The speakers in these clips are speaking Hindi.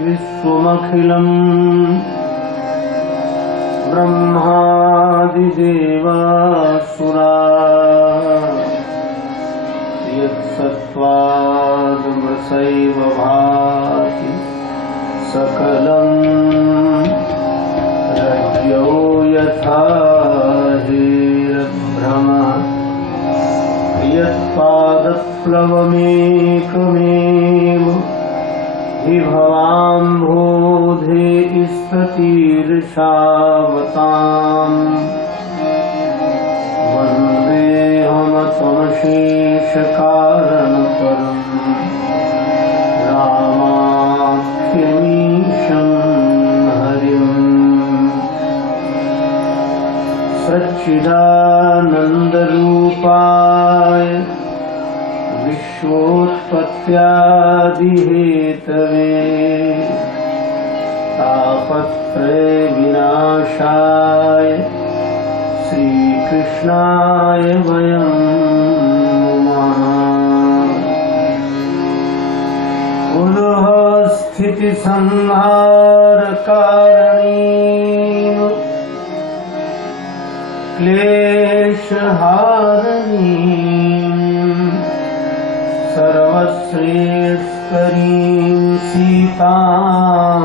विश्वमखिलम् ब्रह्मादिदेवासुरा यत्सत्त्वादमृषैव भाति सकलम् रज्जो यथा हेरभ्रमः यत्पादप्लवमेकमेव विभवाम्भोधे स्ततीर्षावताम् वन्देऽहमतमशेषकारणपरम् रामाख्यमीशं हरिम् सच्चिदानन्दरूपाय विश्वोत्पत्त्यादिहेतवे तापत्रय विनाशाय श्रीकृष्णाय वयं नमः। पुनः स्थितिसंहारकारणेन क्लेशहारिणीं सर्वश्रेयस्करीं सीतां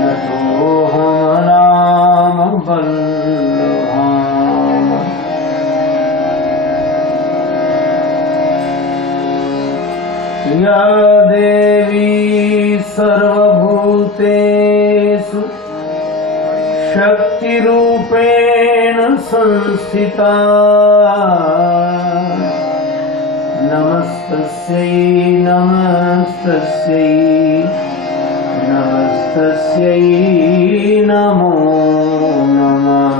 नतोऽहं रामवल्लभाम्। या देवी सर्वभूतेषु शक्तिरूपेण संस्थिता नमस्तस्यै नमस्तस्यै नमस्तस्यै नमो नमः।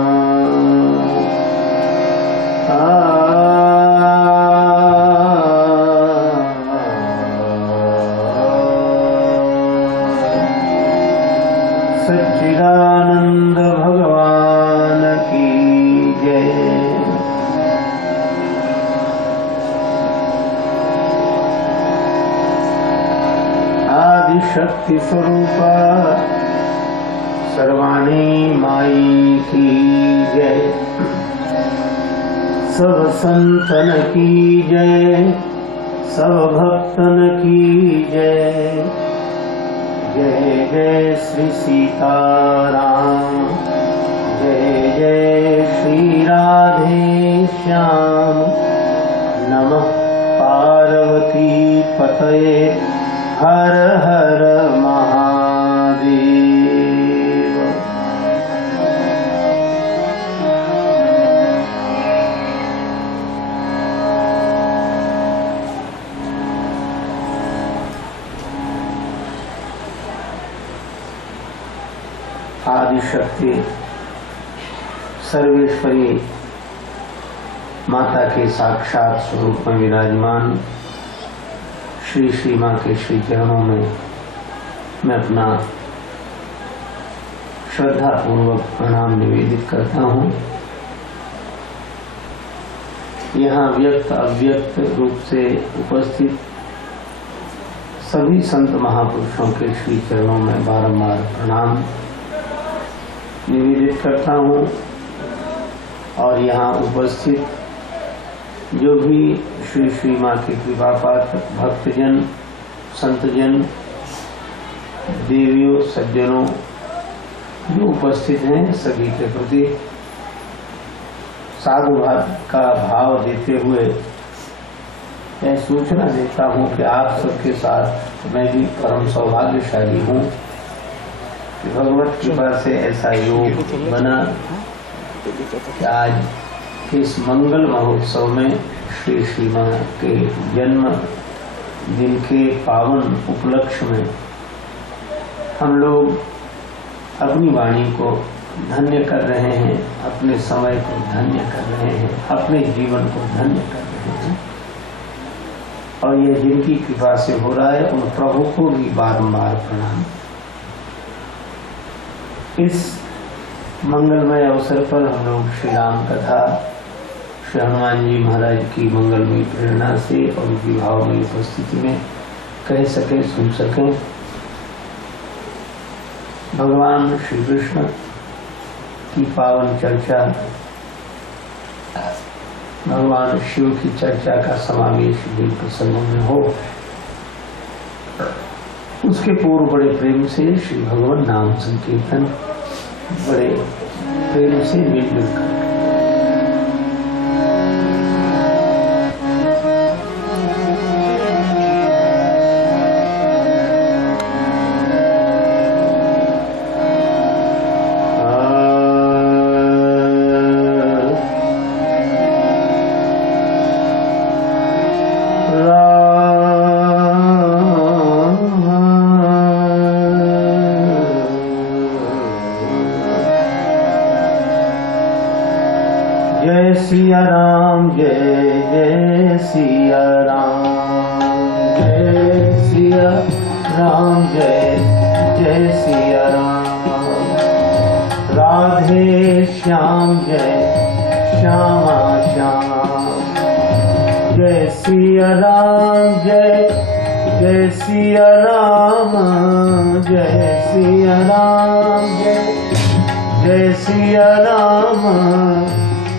सच्चिदानंद भगवान की जय। शक्ति स्वरूपा सर्वाणी माई की जय। सब संतन की जय, सब भक्तन की जय। जय जय श्री सीताराम, जय जय श्री राधे श्याम। नमः पार्वती पतये हर हर महादेव। आदिशक्ति सर्वेश्वरी माता के साक्षात स्वरूप में विराजमान श्री श्री माँ के श्री चरणों में मैं अपना श्रद्धा पूर्वक प्रणाम निवेदित करता हूँ। यहाँ व्यक्त अव्यक्त रूप से उपस्थित सभी संत महापुरुषों के श्री चरणों में बारंबार प्रणाम निवेदित करता हूँ और यहाँ उपस्थित जो भी श्री श्री माँ के कृपा पात्र भक्तजन, संतजन, देवियों, सज्जनों जो उपस्थित हैं सभी के प्रति साधुवाद का भाव देते हुए मैं सूचना देता हूँ कि आप सबके साथ मैं भी परम सौभाग्यशाली हूँ कि भगवत कृपा से ऐसा योग बना कि आज इस मंगल महोत्सव में श्री श्री माँ के जन्म दिन के पावन उपलक्ष्य में हम लोग अपनी वाणी को धन्य कर रहे हैं, अपने समय को धन्य कर रहे हैं, अपने जीवन को धन्य कर रहे हैं और ये जिनकी कृपा से हो रहा है उन प्रभु को भी बारंबार प्रणाम। इस मंगलमय अवसर पर हम लोग श्री राम कथा श्री हनुमान जी महाराज की मंगलमय प्रेरणा से और उनकी भावमयी उपस्थिति में कह सकें, सुन सकें। भगवान श्री कृष्ण की पावन चर्चा, भगवान शिव की चर्चा का समावेश जिन प्रसंगों में हो उसके पूर्व बड़े प्रेम से श्री भगवान नाम संकीर्तन बड़े प्रेम से मिलजुल कर सिया राम, जय जय सिया राम, जय सिया राम, जय जय सिया राम। राधे श्याम जय श्यामा श्याम, जय सिया राम, जय जय सिया राम, जय सिया राम, जय सिया राम।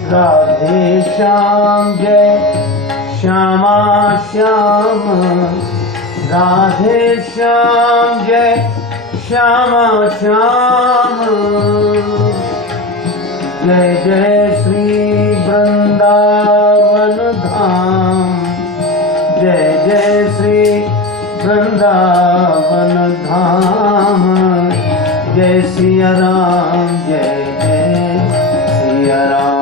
राधे श्याम जय श्यामा श्याम, राधे श्याम जय श्यामा श्याम। जय जय श्री वृंदावन धाम, जय जय श्री वृंदावन धाम। जय सिया राम, जय जय सिया राम,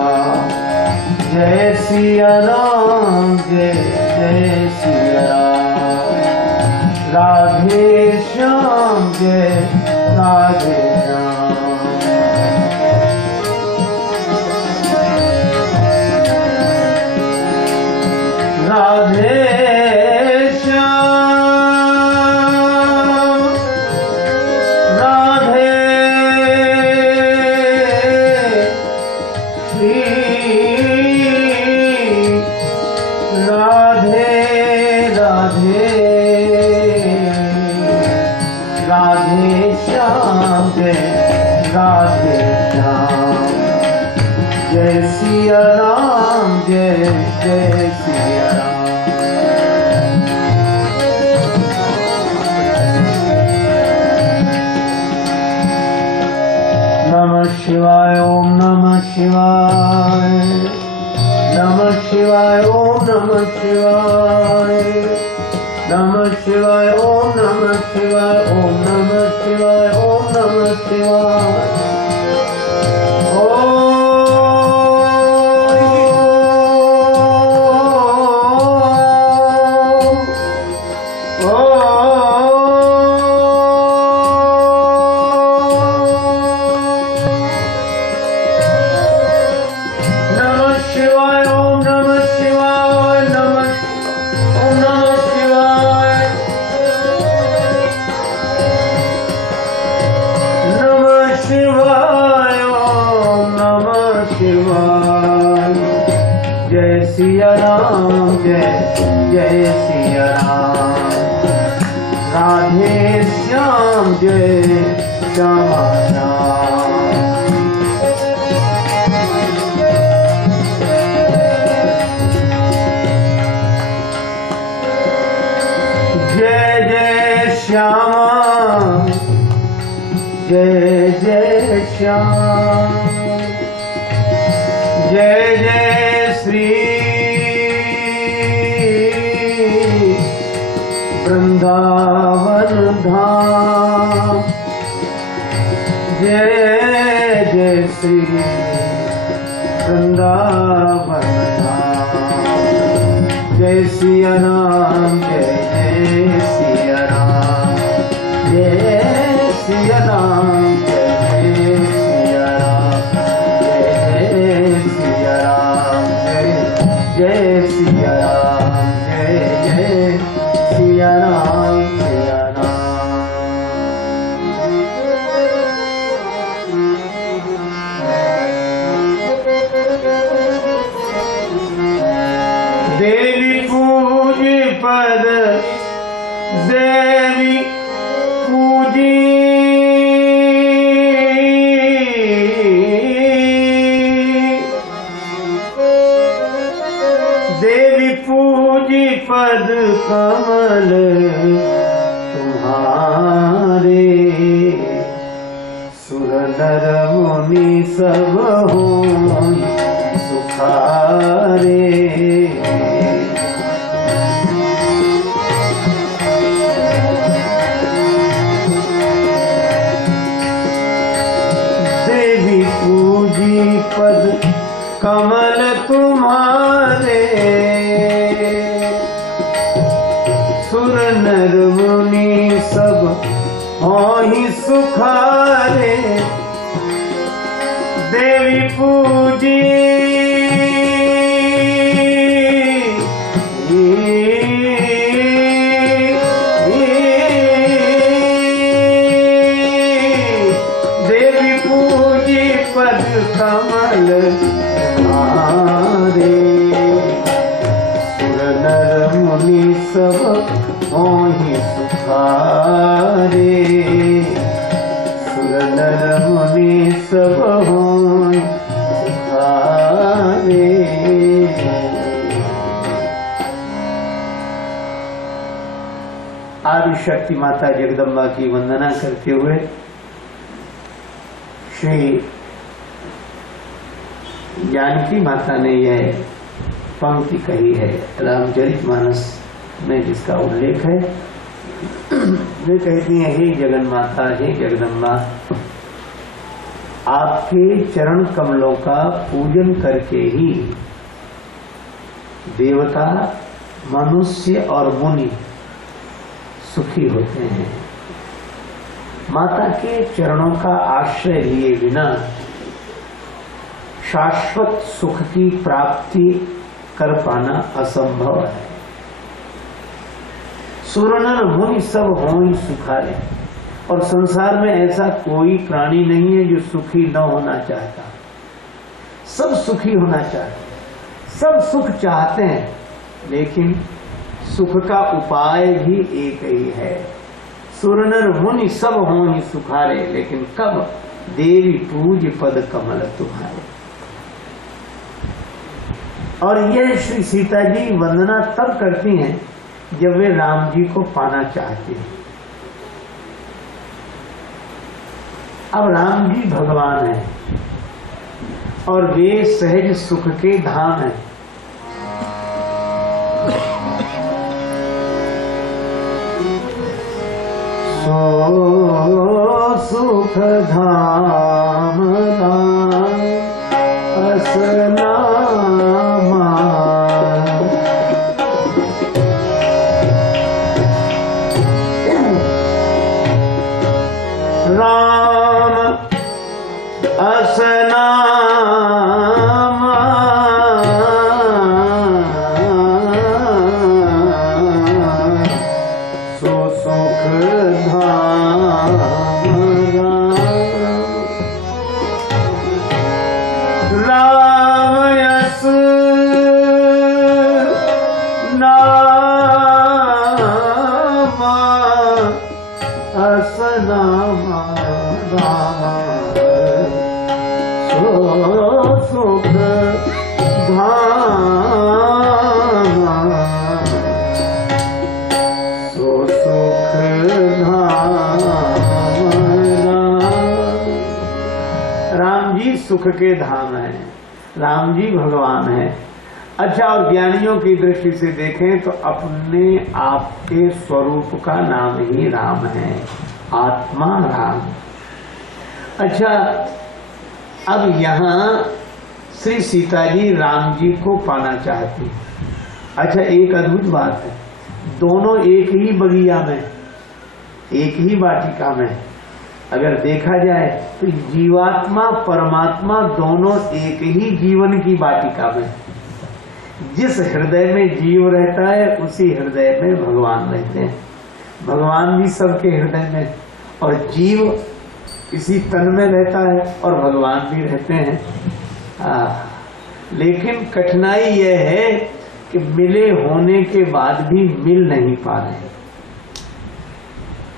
जय सिया राम, जय जय सिया राम। राधे श्याम जय राधे श्याम। राधे सिया राम, जय जय सिया राम। नमः शिवाय, ओम नमः शिवाय, नमः शिवाय, ओम नमः शिवाय, नमः शिवाय, ओम नमः शिवाय, ओम नमः शिवाय, ओम नमः शिवाय। श्याम। जय जय श्री वृंदावन धाम। जय जय श्री वृंदावन धाम। जय सिया राम, जय जय सिया राम, जय सिया राम, जय सिया राम, जय सिया राम, जय सिया राम, जय सिया राम, सिया राम। देवी पूज पद देवी पूजी। देवी पूजी पद कमल तुम्हारे। सुर नर मुनि सब हों सुखारे। देवी पूजी पद कमल तुम्हारे। सुर नर मुनि सब हों सुखारे। देवी पूजी देवी पूजी पद कमल तुम्हारे। सुर नर मुनि सब हों सुखारे। सुर नर मुनि सब हों सुखारे। आदि शक्ति माता जगदम्बा की वंदना करते हुए श्री जानकी माता ने यह पंक्ति कही है रामचरितमानस में, जिसका उल्लेख है। वे कहती हैं, हे जगन माता, हे जगदम्बा, आपके चरण कमलों का पूजन करके ही देवता, मनुष्य और मुनि सुखी होते हैं। माता के चरणों का आश्रय लिए बिना शाश्वत सुख की प्राप्ति कर पाना असंभव है। सुर नर मुनि सब हों सुखारे। और संसार में ऐसा कोई प्राणी नहीं है जो सुखी न होना चाहता। सब सुखी होना चाहते, सब सुख चाहते हैं, लेकिन सुख का उपाय भी एक ही है। सुर नर मुनि सब हों सुखारे, लेकिन कब? देवी पूज पद कमल तुम्हारे। और यह श्री सीता जी वंदना तब करती हैं जब वे राम जी को पाना चाहते हैं। अब राम जी भगवान हैं और वे सहज सुख के धाम हैं। सो सुख धाम असना राम असनाम सो सुख धाम। राम यस नाम असनाम। सो राम जी सुख के धाम है, राम जी भगवान है। अच्छा, और ज्ञानियों की दृष्टि से देखें तो अपने आप के स्वरूप का नाम ही राम है, आत्मा राम। अच्छा, अब यहाँ श्री सीता जी राम जी को पाना चाहती। अच्छा, एक अद्भुत बात है, दोनों एक ही बगिया में, एक ही वाटिका में अगर देखा जाए तो जीवात्मा परमात्मा दोनों एक ही जीवन की वाटिका में। जिस हृदय में जीव रहता है उसी हृदय में भगवान रहते हैं। भगवान भी सबके हृदय में, और जीव इसी तन में रहता है और भगवान भी रहते हैं। लेकिन कठिनाई यह है कि मिले होने के बाद भी मिल नहीं पा रहे।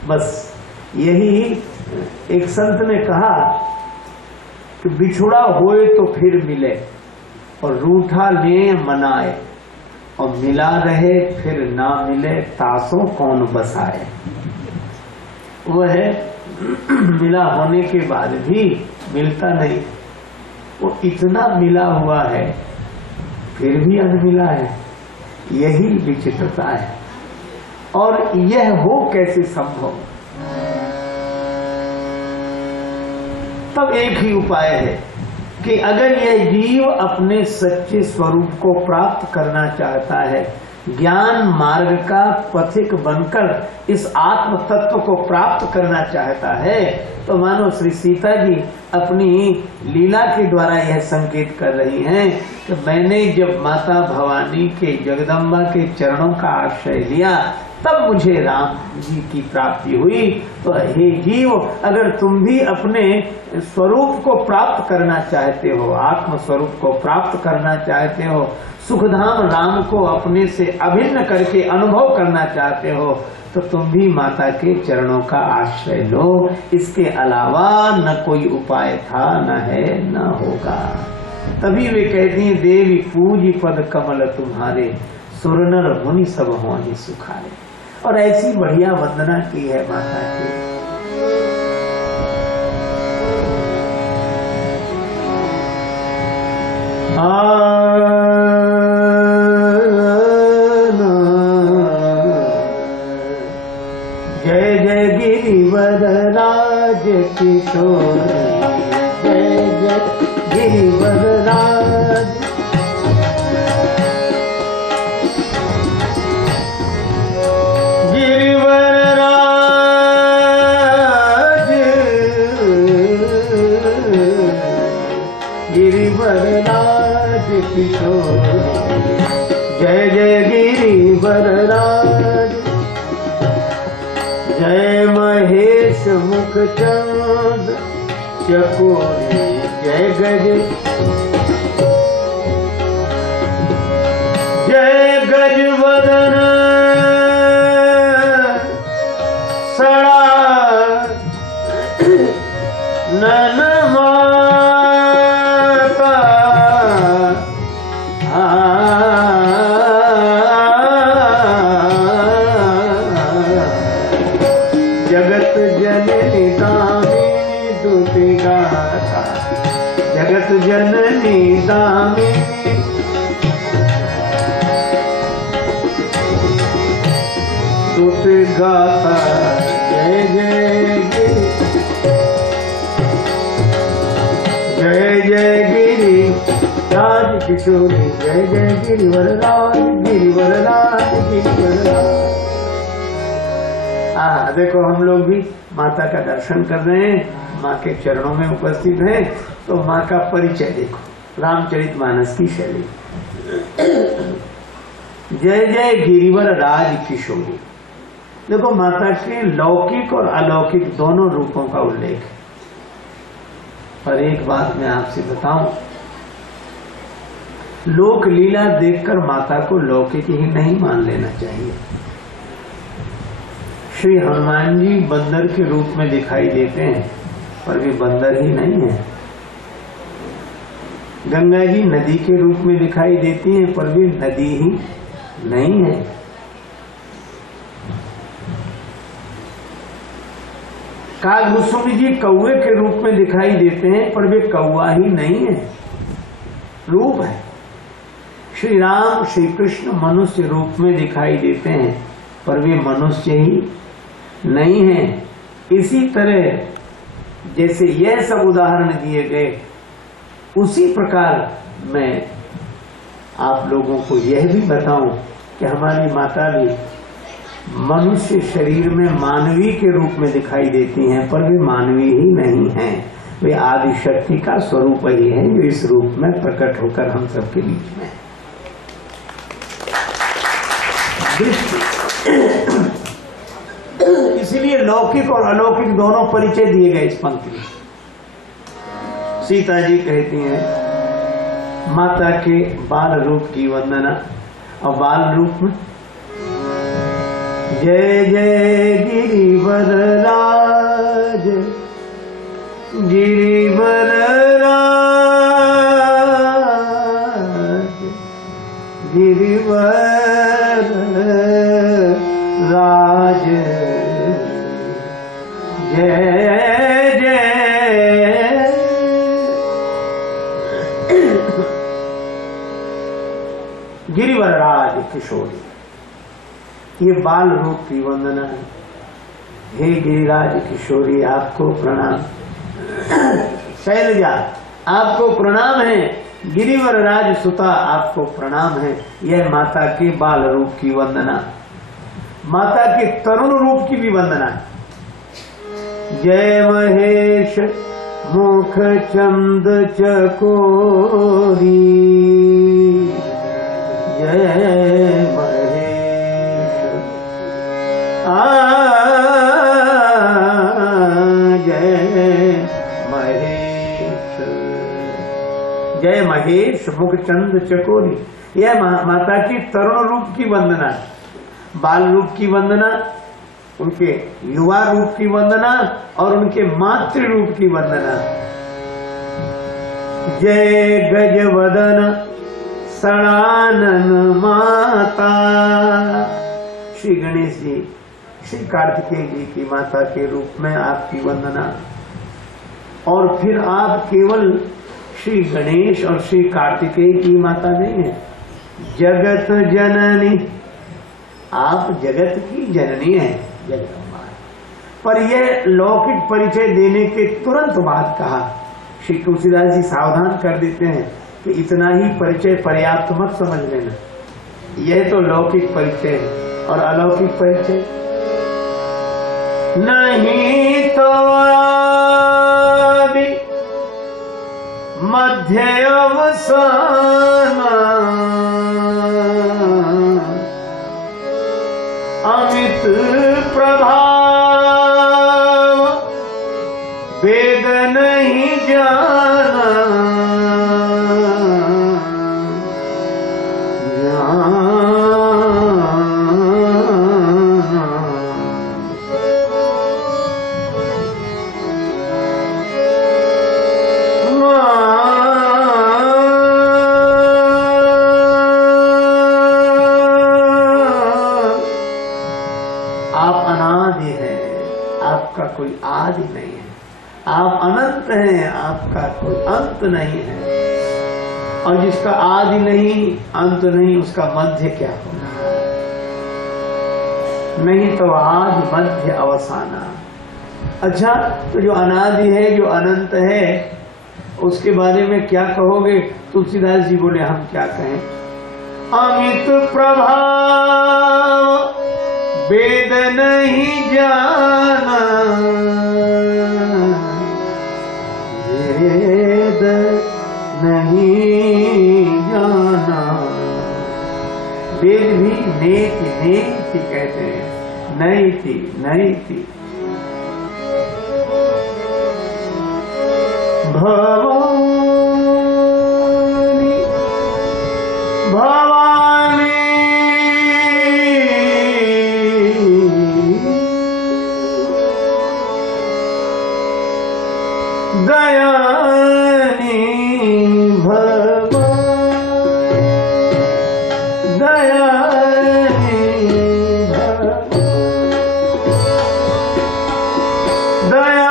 बस यही एक संत ने कहा कि बिछुड़ा होए तो फिर मिले, और रूठा ले मनाए, और मिला रहे फिर ना मिले, तासों कौन बसाए। वो है मिला होने के बाद भी मिलता नहीं, वो इतना मिला हुआ है फिर भी अनमिला है। यही विचित्रता है। और यह हो कैसे संभव? तब एक ही उपाय है कि अगर यह जीव अपने सच्चे स्वरूप को प्राप्त करना चाहता है, ज्ञान मार्ग का पथिक बनकर इस आत्म तत्व को प्राप्त करना चाहता है, तो मानो श्री सीता जी अपनी लीला के द्वारा यह संकेत कर रही हैं कि मैंने जब माता भवानी के जगदम्बा के चरणों का आश्रय लिया तब मुझे राम जी की प्राप्ति हुई। तो हे जीव, अगर तुम भी अपने स्वरूप को प्राप्त करना चाहते हो, आत्म स्वरूप को प्राप्त करना चाहते हो, सुखधाम राम को अपने से अभिन्न करके अनुभव करना चाहते हो, तो तुम भी माता के चरणों का आश्रय लो। इसके अलावा न कोई उपाय था, न है, न होगा। तभी वे कहती हैं, देवी पूजी पद कमल तुम्हारे, सुर नर मुनि सब होनी सुखारे। और ऐसी बढ़िया वंदना की है माता की। जय जय गिरिवर राज किशोर, जय जय गिरिवर राज, गिरिवर राज, गिरिवर राज किशोर, जय जय गिरिवर राज, जय महेश मुखचंद चकोरी, जय गज, जय गज वदन सड़ा नन माता, जगत जननी दामिनी दुति गाथा, जगत जननी दामिनी दुति गाथा, जय जय जय जय गिरि राज किशोरी, जय जय गिरिवर राज, गिरिवर राज, गिरिवर राज। देखो हम लोग भी माता का दर्शन कर रहे हैं, माँ के चरणों में उपस्थित हैं, तो माँ का परिचय देखो, रामचरितमानस की शैली। जय जय गिरिवर राज किशोरी। देखो माता के लौकिक और अलौकिक दोनों रूपों का उल्लेख है। पर एक बात मैं आपसे बताऊं, लोक लीला देखकर माता को लौकिक ही नहीं मान लेना चाहिए। श्री हनुमान जी बंदर के रूप में दिखाई देते हैं, पर वे बंदर ही नहीं है। गंगा जी नदी के रूप में दिखाई देती हैं, पर वे नदी ही नहीं है।¬ कागभूषुंड जी कौवे के रूप में दिखाई देते हैं, पर वे कौवा ही नहीं है, रूप है। श्री राम श्री कृष्ण मनुष्य रूप में दिखाई देते हैं, पर वे मनुष्य ही नहीं है। इसी तरह जैसे यह सब उदाहरण दिए गए, उसी प्रकार मैं आप लोगों को यह भी बताऊं कि हमारी माता भी मनुष्य शरीर में मानवी के रूप में दिखाई देती हैं, पर वे मानवी ही नहीं हैं, वे आदि शक्ति का स्वरूप ही है जो इस रूप में प्रकट होकर हम सबके बीच में। इसलिए लौकिक और अलौकिक दोनों परिचय दिए गए इस पंक्ति में। सीता जी कहती हैं माता के बाल रूप की वंदना, और बाल रूप में जय जय गिरिवर राज, गिरिवर राज, गिरिवर राज, जय जय। गिरिवर राज किशोरी, ये बाल रूप की वंदना है। हे गिरिराज किशोरी आपको प्रणाम, शैलजा आपको प्रणाम है, गिरिवर राज सुता आपको प्रणाम है। यह माता के बाल रूप की वंदना, माता के तरुण रूप की भी वंदना है। जय महेश मुख चंद चकोरी, जय महेश जय महेश, जय महेश मुख चंद चकोरी। यह माता की तरुण रूप की वंदना है, बाल रूप की वंदना, उनके युवा रूप की वंदना और उनके मातृ रूप की वंदना। जय गजवदन सणानन माता, श्री गणेश जी श्री कार्तिकेय जी की माता के रूप में आपकी वंदना। और फिर आप केवल श्री गणेश और श्री कार्तिकेय की माता नहीं है, जगत जननी, आप जगत की जननी है, जगदम्बा। पर यह लौकिक परिचय देने के तुरंत बाद कहा, श्री तुलसीदास जी सावधान कर देते हैं कि इतना ही परिचय पर्याप्त मत समझ लेना, यह तो लौकिक परिचय है। और अलौकिक परिचय नहीं तो आदि मध्य अवसान, अमित प्रभाव वेद नहीं जाना, कोई आदि नहीं है, आप अनंत हैं, आपका कोई अंत नहीं है। और जिसका आदि नहीं अंत नहीं, उसका मध्य क्या होना है? नहीं तो आदि मध्य अवसाना। अच्छा, तो जो अनादि है, जो अनंत है, उसके बारे में क्या कहोगे? तुलसीदास जी बोले हम क्या कहें? अमित प्रभाव वेद नहीं जाना, वेद नहीं जाना। वेद भी नेति नेति कहते हैं, नहीं थी नहीं थी। भवानी भवानी दयानी, भवानी दयानी, दया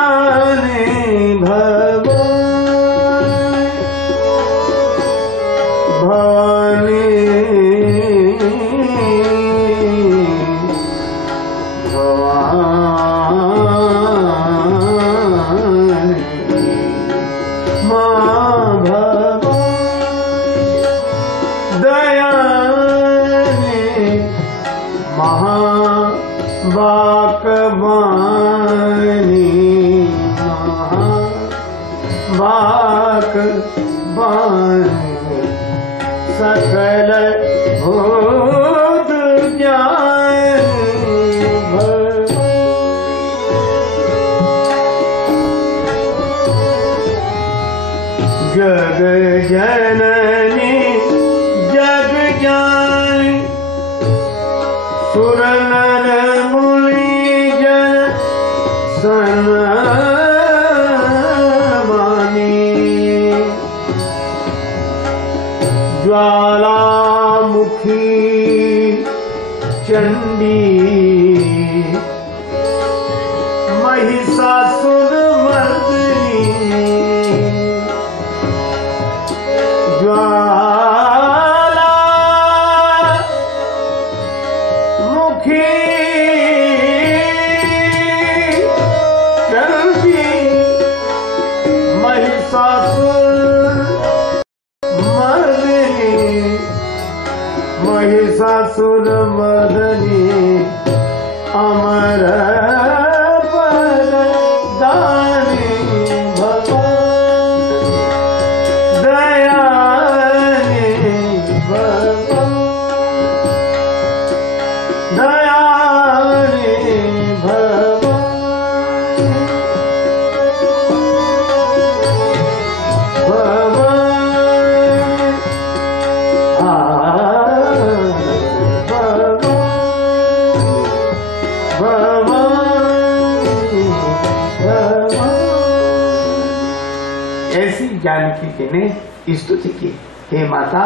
सकल भूत ज्ञान जग जननी जग ज्ञानी सुर नर मुनि जन सनमानी ज्वालामुखी चंडी महिषासुर मर्दिनी ज्वालामुखी चंडी महिषासुर महिषासुर मर्दिनी अमर पद दानी भगवान दयानी भगवान दयानी ऐसी जानकी जी ने स्तुति की, हे माता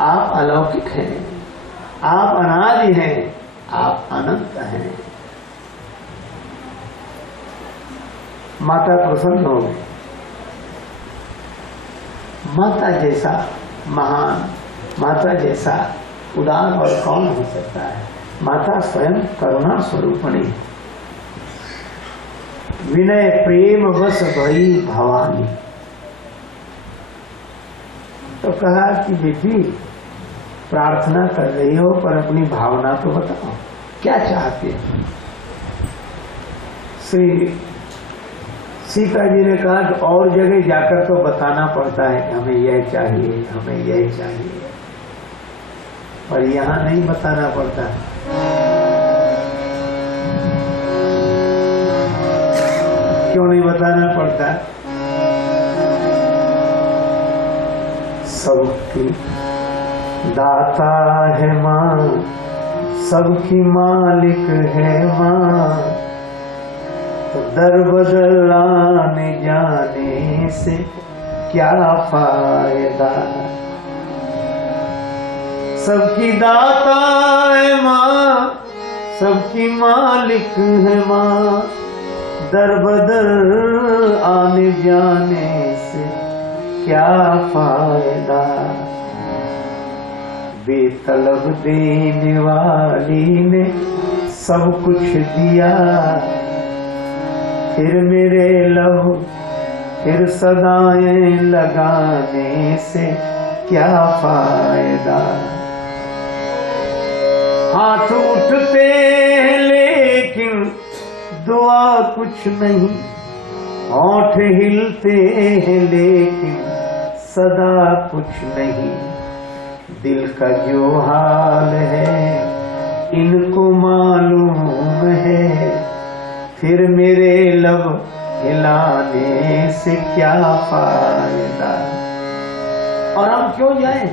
आप अलौकिक हैं, आप अनादि हैं, आप अनंत हैं। माता प्रसन्न हो गई। माता जैसा महान, माता जैसा उदार और कौन हो सकता है। माता स्वयं करुणा स्वरूपणी, विनय प्रेम वश भई भवानी। तो कहा कि बेटी प्रार्थना कर रही हो पर अपनी भावना तो बताओ, क्या चाहते हो। श्री सीता जी ने कहा कि और जगह जाकर तो बताना पड़ता है कि हमें यह चाहिए, हमें यह चाहिए, पर यहाँ नहीं बताना पड़ता। क्यों नहीं बताना पड़ता? सबकी दाता है माँ, सबकी मालिक है माँ, तो दर बदल आने जाने से क्या फायदा। सबकी दाता है माँ, सबकी मालिक है माँ, दर बदल आने जाने से क्या फायदा। बेतलब देने वाली ने सब कुछ दिया, फिर मेरे लव फिर सदाएं लगाने से क्या फायदा। हाथ उठते हैं लेकिन दुआ कुछ नहीं, होंठ हिलते हैं लेकिन सदा कुछ नहीं। दिल का जो हाल है इनको मालूम है, फिर मेरे लब हिलाने से क्या फायदा। और हम क्यों जाएं?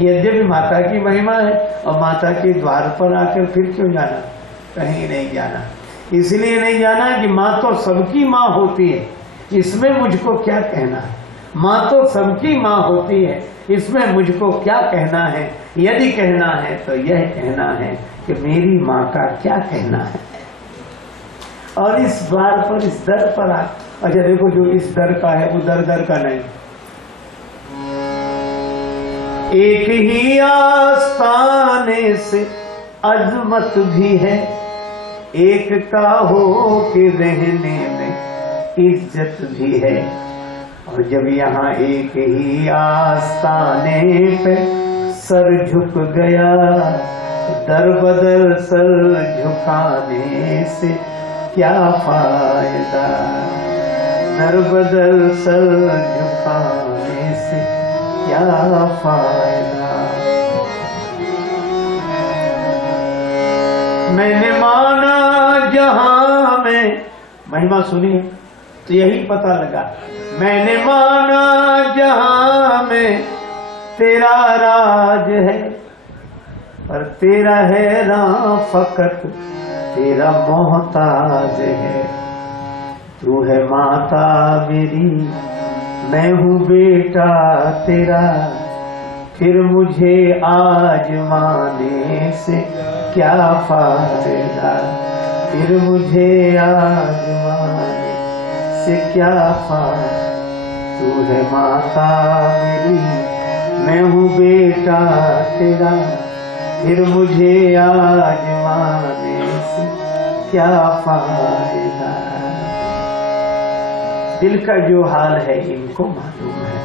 यद्यपि माता की महिमा है और माता के द्वार पर आकर फिर क्यों जाना? कहीं नहीं जाना। इसलिए नहीं जाना कि माँ तो सबकी माँ होती है, इसमें मुझको क्या कहना है। माँ तो सबकी माँ होती है, इसमें मुझको क्या कहना है। यदि कहना है तो यह कहना है कि मेरी माँ का क्या कहना है। और इस द्वार पर, इस दर पर अच्छा देखो, जो इस दर का है वो दर दर का नहीं, एक ही आस्थाने से अजमत भी है, एक का हो के रहने में इज्जत भी है। और जब यहाँ एक ही आस्ताने पे सर झुक गया, दर बदर सर झुकाने से क्या फायदा, दर बदर सर झुकाने से क्या फायदा। मैंने माना जहां में, महिमा सुनी तो यही पता लगा, मैंने माना जहां में तेरा राज है, पर तेरा हैरान फकत तेरा मोहताज है। तू है माता मेरी, मैं हूँ बेटा तेरा, फिर मुझे आजमाने से क्या फायदा, फिर मुझे आजमाने से क्या फायदा। तू है माता मेरी, मैं हूँ बेटा तेरा, फिर मुझे आजमाने से क्या फायदा। दिल का जो हाल है इनको मालूम है,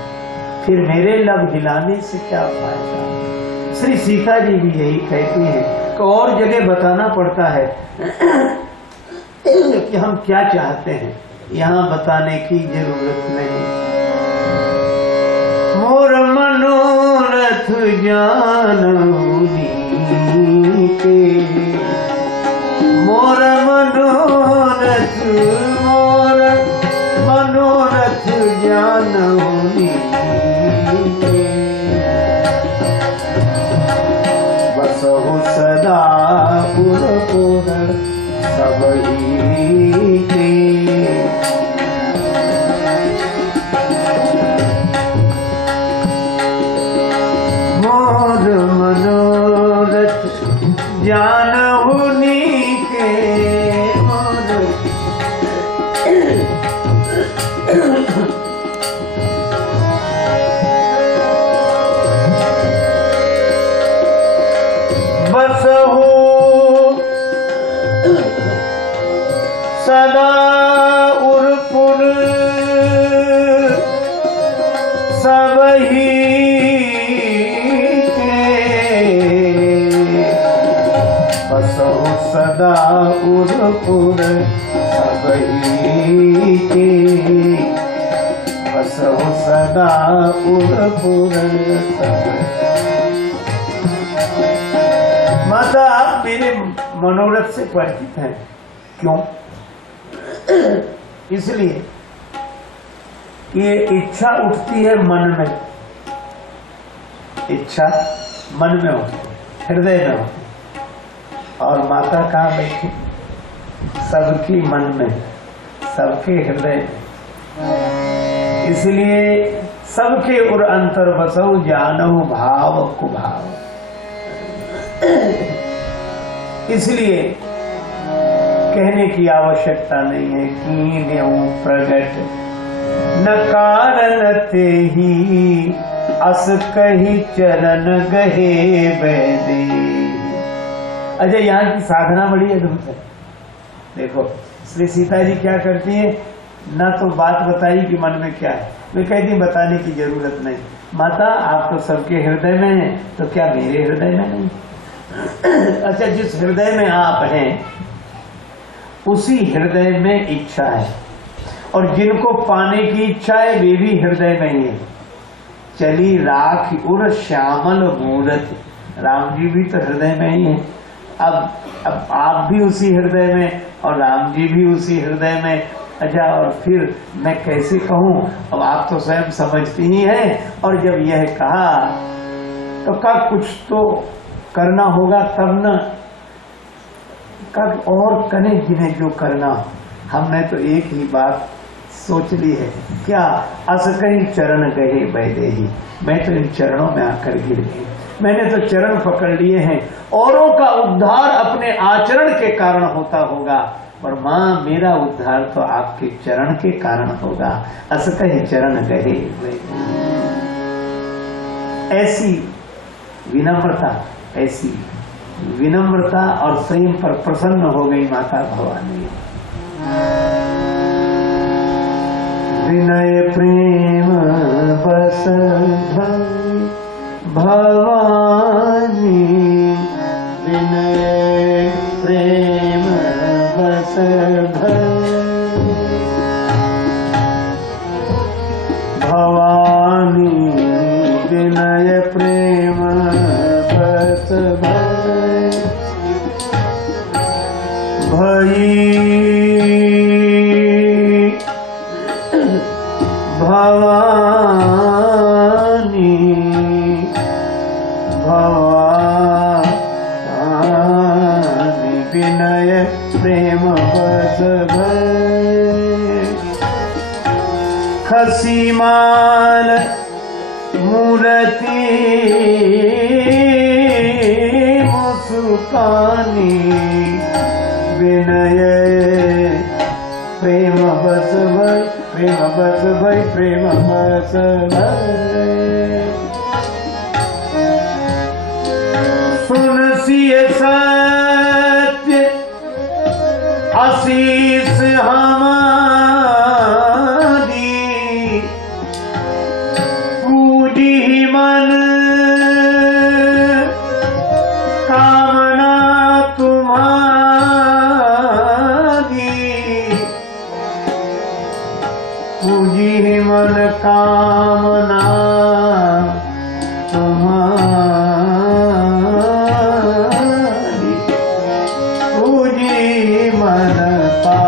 फिर मेरे लब हिलाने से क्या फायदा। श्री सीता जी भी यही कहती हैं कि और जगह बताना पड़ता है कि हम क्या चाहते हैं, यहाँ बताने की जरूरत नहीं। मोर मनोरथ जानूनी के, मोर मनोरथ, मोर मनोरथ जानूनी के, बसहु सदा पुर पुर सबही के। मोर मनोरथ जानहुनी के, मोर बसहु सदा उरपुर सबही सदा उरपुर सबही के, बसहु सदा उरपुर सबही। माता आप मेरे मनोरथ से परिचित हैं, क्यों? इसलिए ये इच्छा उठती है मन में, इच्छा मन में होती है, हृदय में होती है, और माता कहाँ बैठी? सबकी मन में, सबके हृदय में। इसलिए सबके उर अंतर बसहु जानहु भाव कुभाव। इसलिए कहने की आवश्यकता नहीं है कि न्यू प्रगट न कारण ते ही, अस कही चरण गहे बैदे। अच्छा, यहाँ की साधना बड़ी अद्भुत है। देखो श्री सीता जी क्या करती है, ना तो बात बताई कि मन में क्या है, वे कहती बताने की जरूरत नहीं। माता आप तो सबके हृदय में हैं, तो क्या मेरे हृदय में नहीं? अच्छा, जिस हृदय में आप हैं उसी हृदय में इच्छा है, और जिनको पाने की इच्छा है वे भी हृदय में ही है। चली राख उर श्यामल मूरत, राम जी भी तो हृदय में ही है। अब आप भी उसी हृदय में और राम जी भी उसी हृदय में। अच्छा, और फिर मैं कैसे कहूँ, अब आप तो स्वयं समझती ही हैं। और जब यह कहा तो कब कुछ तो करना होगा तब न, कब और करें जिन्हें जो करना हो। हमने तो एक ही बात सोच ली है, क्या? अस कहीं चरण गए बैदे ही, मैं तो इन चरणों में आकर गिर गई। मैंने तो चरण पकड़ लिए हैं। औरों का उद्धार अपने आचरण के कारण होता होगा, पर माँ मेरा उद्धार तो आपके चरण के कारण होगा। अस कहीं चरण गए बैदे। ऐसी विनम्रता, ऐसी विनम्रता और संयम पर प्रसन्न हो गई माता भवानी। विनय प्रेम भवानी विनय प्रेम बस भवानी विनय प्रेम बस भई भवानी भवानी विनय प्रेम बस खसीमाल मूर्ति मुस्कानी विनय प्रेम बस भई प्रेम बस भई प्रेम बस भई सुन सिय सत्य आशीष हमारी पूजी मन कामना तुम्हारी पूजी मन कामना तुम्हारी पूजी मन पा।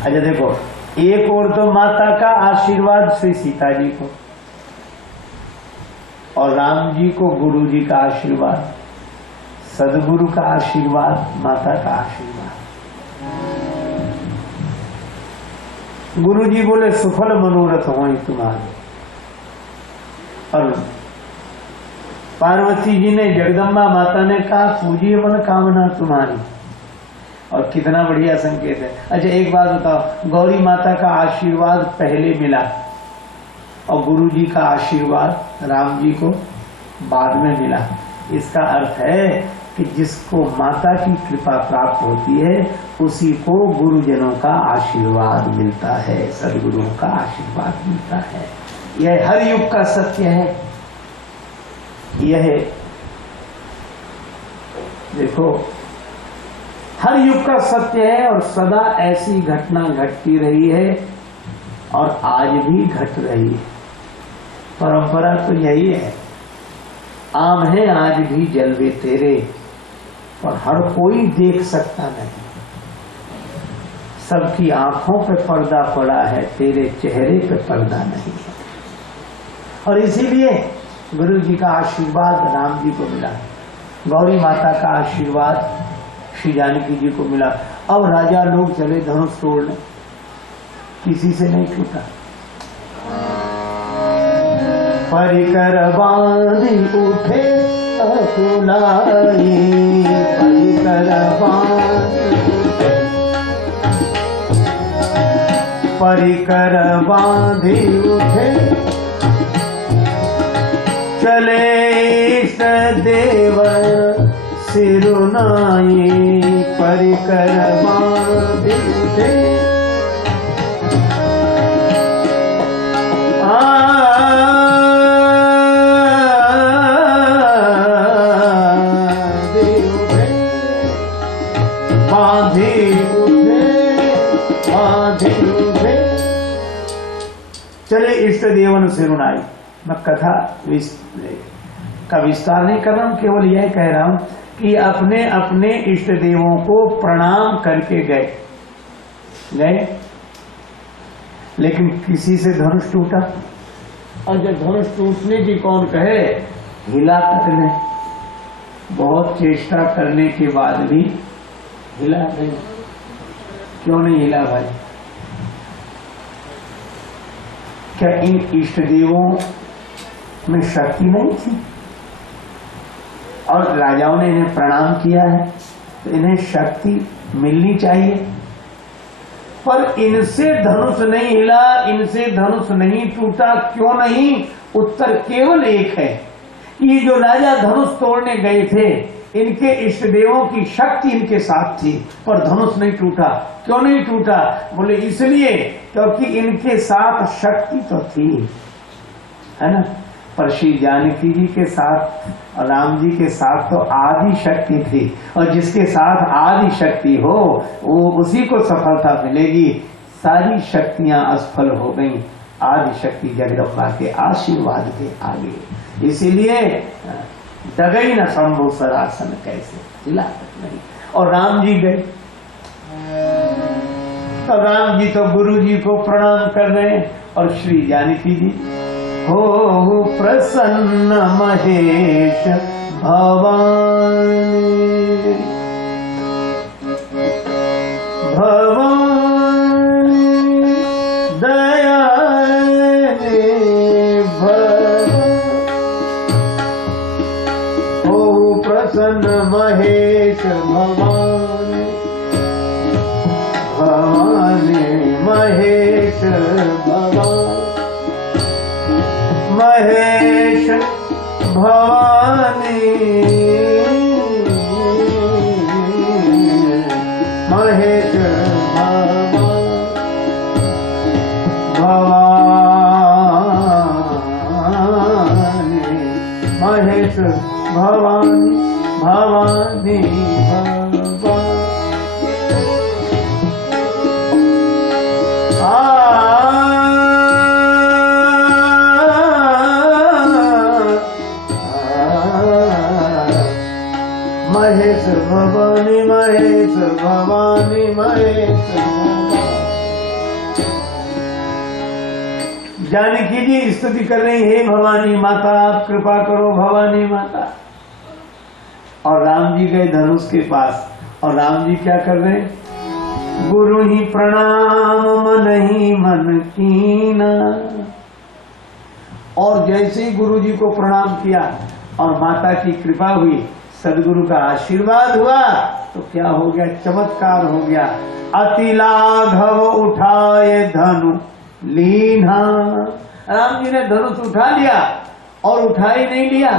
अच्छा देखो, एक और तो माता का आशीर्वाद श्री सीता जी को और राम जी को गुरु जी का आशीर्वाद, सदगुरु का आशीर्वाद, माता का आशीर्वाद। गुरु जी बोले सुफल मनोरथ होई तुम्हारे, और पार्वती जी ने, जगदम्बा माता ने कहा पूजिए मन कामना तुम्हारी। और कितना बढ़िया संकेत है। अच्छा एक बात बताओ, गौरी माता का आशीर्वाद पहले मिला और गुरु जी का आशीर्वाद राम जी को बाद में मिला। इसका अर्थ है कि जिसको माता की कृपा प्राप्त होती है उसी को गुरुजनों का आशीर्वाद मिलता है, सदगुरुओं का आशीर्वाद मिलता है। यह हर युग का सत्य है। यह देखो हर युग का सत्य है और सदा ऐसी घटना घटती रही है और आज भी घट रही है। परंपरा तो यही है, आम है आज भी जलवे तेरे, और हर कोई देख सकता नहीं। सबकी आंखों पे पर्दा पड़ा है, तेरे चेहरे पे पर्दा नहीं है। और इसीलिए गुरु जी का आशीर्वाद राम जी को मिला, गौरी माता का आशीर्वाद श्री जानकी जी को मिला। अब राजा लोग चले धनुष तोड़ने, किसी से नहीं छूटा। परिकर बांधी उठे अकुलाई, परिकर परिकर बांधी उठे चले इष्ट देव सिरुनाई, परिकर बांधी उठे चले इष्ट देवन सिरुनाई। मैं कथा का विस्तार नहीं कर रहा हूं, केवल यह कह रहा हूं कि अपने अपने इष्ट देवों को प्रणाम करके गए, लेकिन किसी से धनुष टूटा। और जब धनुष टूटने की कौन कहे, हिला तक नहीं। बहुत चेष्टा करने के बाद भी हिला नहीं। क्यों नहीं हिला भाई? क्या इन इष्ट देवों में शक्ति नहीं थी? और राजाओं ने इन्हें प्रणाम किया है तो इन्हें शक्ति मिलनी चाहिए। पर इनसे धनुष नहीं हिला, इनसे धनुष नहीं टूटा। क्यों नहीं? उत्तर केवल एक है, ये जो राजा धनुष तोड़ने गए थे इनके इष्ट देवों की शक्ति इनके साथ थी, पर धनुष नहीं टूटा। क्यों नहीं टूटा? बोले इसलिए क्योंकि इनके साथ शक्ति तो थी, है ना। पर श्री जानकी जी के साथ और राम जी के साथ तो आदि शक्ति थी, और जिसके साथ आदि शक्ति हो वो उसी को सफलता मिलेगी। सारी शक्तियां असफल हो गईं आदि शक्ति जगदम्बा के आशीर्वाद के आगे। इसीलिए दगई न शंभु सरासन कैसे, हिलाकत नहीं। और राम जी गए, तो राम जी तो गुरु जी को प्रणाम कर रहे हैं, और श्री जानकी जी हो प्रसन्न महेश भवानी, भवानी दयाले हो प्रसन्न महेश भवानी, भवानी महेश भवानी, महेश भवानी, महेश भवानी, महेश भवानी, भवानी महेश भवानी, महेश भवानी, महेश जानकी जी स्तुति कर रही, हे भवानी माता आप कृपा करो भवानी माता। और राम जी गए धनुष के पास, और राम जी क्या कर रहे हैं, गुरु ही प्रणाम मन ही मन कीना। और जैसे ही गुरु जी को प्रणाम किया और माता की कृपा हुई, सदगुरु का आशीर्वाद हुआ, तो क्या हो गया, चमत्कार हो गया। अति लाघव उठाए धनु लीना, राम जी ने धनुष उठा लिया, और उठा ही नहीं लिया,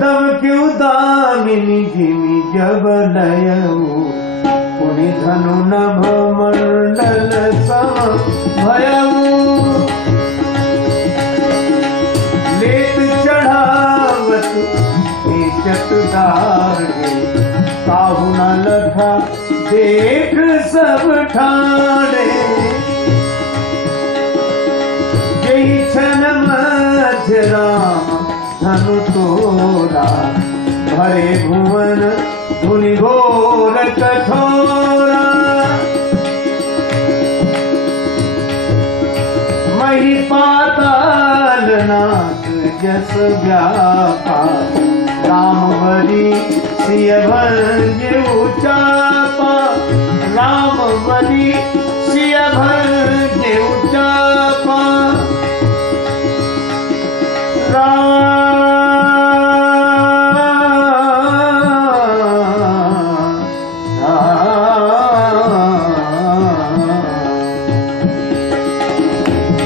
दम क्यों दामिनी जिमी जब लयऊ, पुनि धनु नभ मंडल सम भयऊ, लेत चढ़ावत चतुदार काहू न लखा देख सब ठाणे, यही क्षण मध्य राम धनु तोरा, भरे भुवन धुनि घोर कठोरा, मही पाताल नाथ जस व्यापा, राम बलि सिय भंज उचापा, राम बलि सिय भंज उचापा,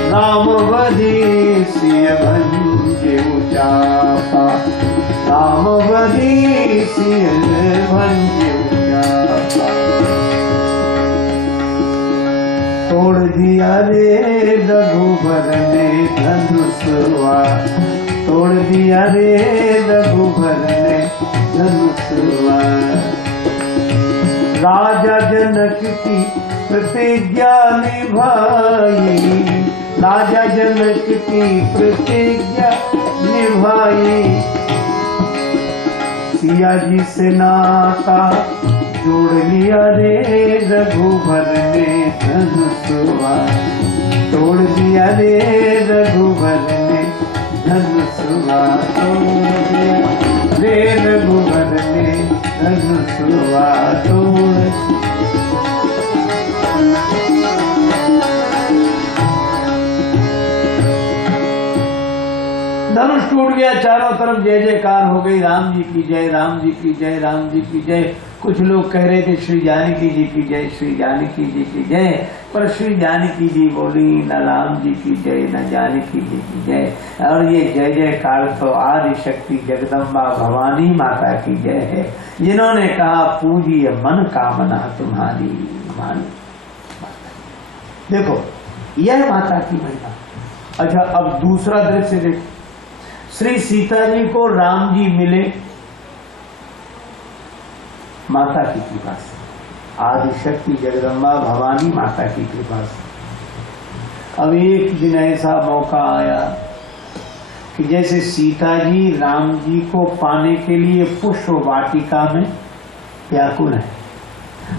राम बलि सिय भंज उचापा, राम बलि सिय भंज उचापा। तोड़ दिया रे रघुबर ने धनुषवा, तोड़ दिया रे रघुबर ने धनुषवा, राजा जनक की प्रतिज्ञा निभाई, राजा जनक की प्रतिज्ञा निभाई, सिया जी से नाता जोड़ लिया रे रघुबर ने धनुषवा, तोड़ दिया रे रघुबर ने धनुषवा, तोड़ दिया रे रघुबर ने धनुषवा, तोड़। धनुष टूट गया, चारों तरफ जय जयकार हो गई, राम जी की जय, राम जी की जय, राम जी की जय। कुछ लोग कह रहे थे श्री जानकी जी की जय, श्री जानकी जी की जय, पर श्री जानकी जी बोली न राम जी की जय न जानकी जी की जय। और ये जय जयकार तो आदि शक्ति जगदम्बा भवानी माता की जय है, जिन्होंने कहा पूजिए मन कामना तुम्हारी मानी। देखो यह माता की महिमा, अच्छा, अब दूसरा दृश्य देखो। श्री सीता जी को राम जी मिले माता की कृपा से, आदिशक्ति जगदम्बा भवानी माता की कृपा से। अब एक दिन ऐसा मौका आया कि जैसे सीता जी राम जी को पाने के लिए पुष्प वाटिका में व्याकुल है,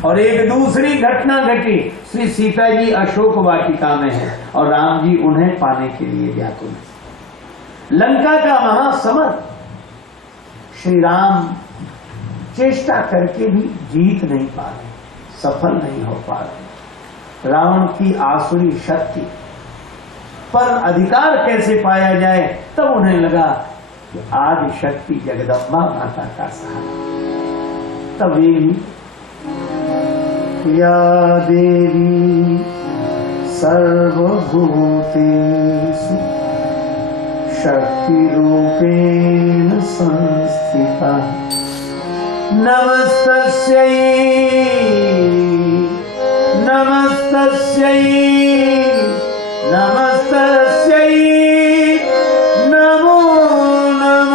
और एक दूसरी घटना घटी, श्री सीता जी अशोक वाटिका में है और राम जी उन्हें पाने के लिए व्याकुल है। लंका का महासमर, श्री राम चेष्टा करके भी जीत नहीं पा रहे, सफल नहीं हो पा रहे। रावण की आसुरी शक्ति पर अधिकार कैसे पाया जाए, तब उन्हें लगा कि आदि शक्ति जगदम्बा माता का सहारा। तब या देवी सर्वभूतेषु शक्ति रूपेण संस्थिता नमस्तस्यै नमस्तस्यै नमस्तस्यै नमो नमः।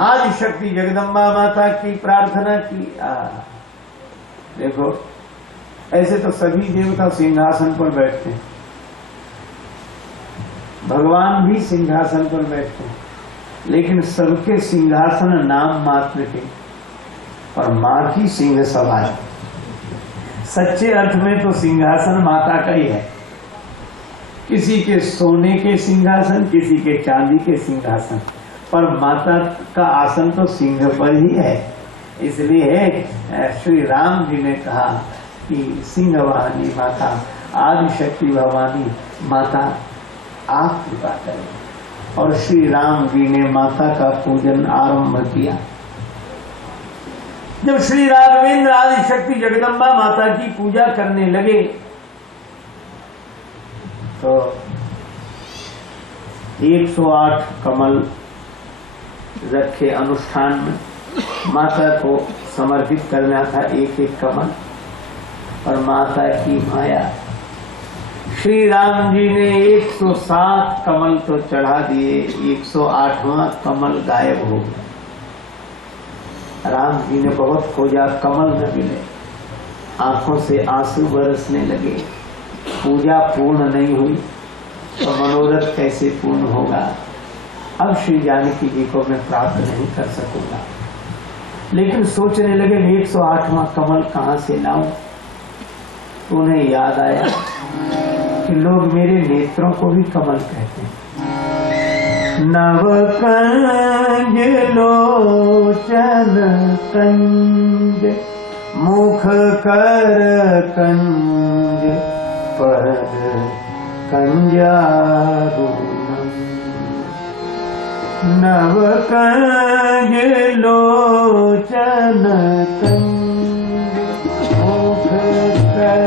आदिशक्ति जगदम्बा माता की प्रार्थना की। देखो, ऐसे तो सभी देवता सिंहासन पर बैठते हैं, भगवान भी सिंहासन पर बैठते हैं, लेकिन सबके सिंहासन नाम मात्र के, और मां की सिंह सवार। सच्चे अर्थ में तो सिंहासन माता का ही है। किसी के सोने के सिंहासन, किसी के चांदी के सिंहासन, पर माता का आसन तो सिंह पर ही है। इसलिए श्री राम जी ने कहा कि सिंह वाहनी माता आदिशक्ति भवानी माता आप कृपा करें। और श्री राम जी ने माता का पूजन आरंभ किया। जब श्री राघवेंद्र आदिशक्ति जगदम्बा माता की पूजा करने लगे तो 108 कमल रखे अनुष्ठान में, माता को समर्पित करना था एक एक कमल, और माता की माया श्री राम जी ने 107 कमल तो चढ़ा दिए, 108वां कमल गायब हो गया। राम जी ने बहुत खोजा, कमल न मिले, आंखों से आंसू बरसने लगे। पूजा पूर्ण नहीं हुई तो मनोरथ कैसे पूर्ण होगा। अब श्री जानकी जी को मैं प्राप्त नहीं कर सकूंगा। लेकिन सोचने लगे 108वां कमल कहां से लाऊं। तो उन्हें याद आया कि लोग मेरे नेत्रों को भी कमल कहते हैं। नव कंज लोचन कंज मुख कर कंज पर कंजारू नव कंज लोचन कंज मुख कर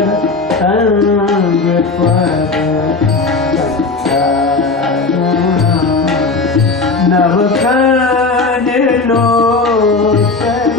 कंज पर कंजारू नव कंज लोचन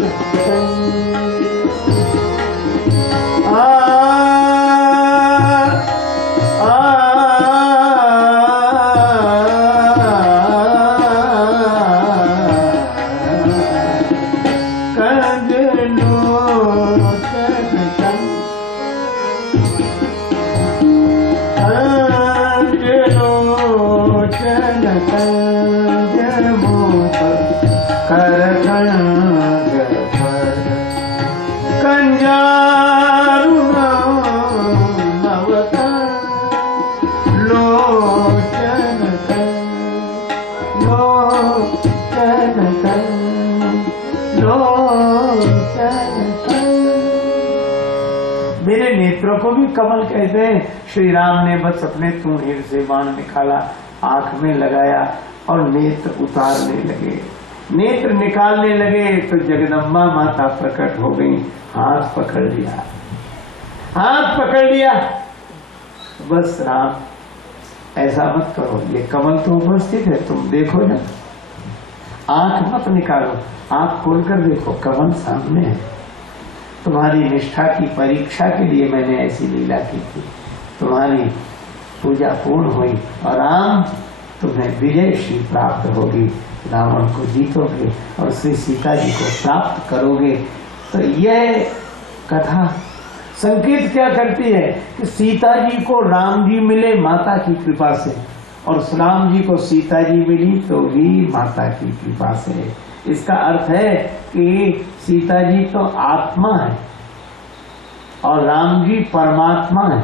मेरे नेत्रों को भी कमल कहते हैं। श्री राम ने बस अपने तुणीर से बाण निकाला, आंख में लगाया और नेत्र उतारने लगे। नेत्र निकालने लगे तो जगदम्बा माता प्रकट हो गई। हाथ पकड़ लिया, हाथ पकड़ लिया बस राम, ऐसा मत करो, ये कमल तो उपस्थित है, तुम देखो ना, आंख मत निकालो, आंख खोलकर देखो, कमल सामने है। तुम्हारी निष्ठा की परीक्षा के लिए मैंने ऐसी लीला की थी, तुम्हारी पूजा पूर्ण हुई और राम तुम्हें विजय श्री प्राप्त होगी, रावण को जीतोगे और श्री सीता जी को प्राप्त करोगे। तो यह कथा संकेत क्या करती है कि सीता जी को राम जी मिले माता की कृपा से, और राम जी को सीता जी मिली तो भी माता की कृपा से। इसका अर्थ है कि सीता जी तो आत्मा है और राम जी परमात्मा है।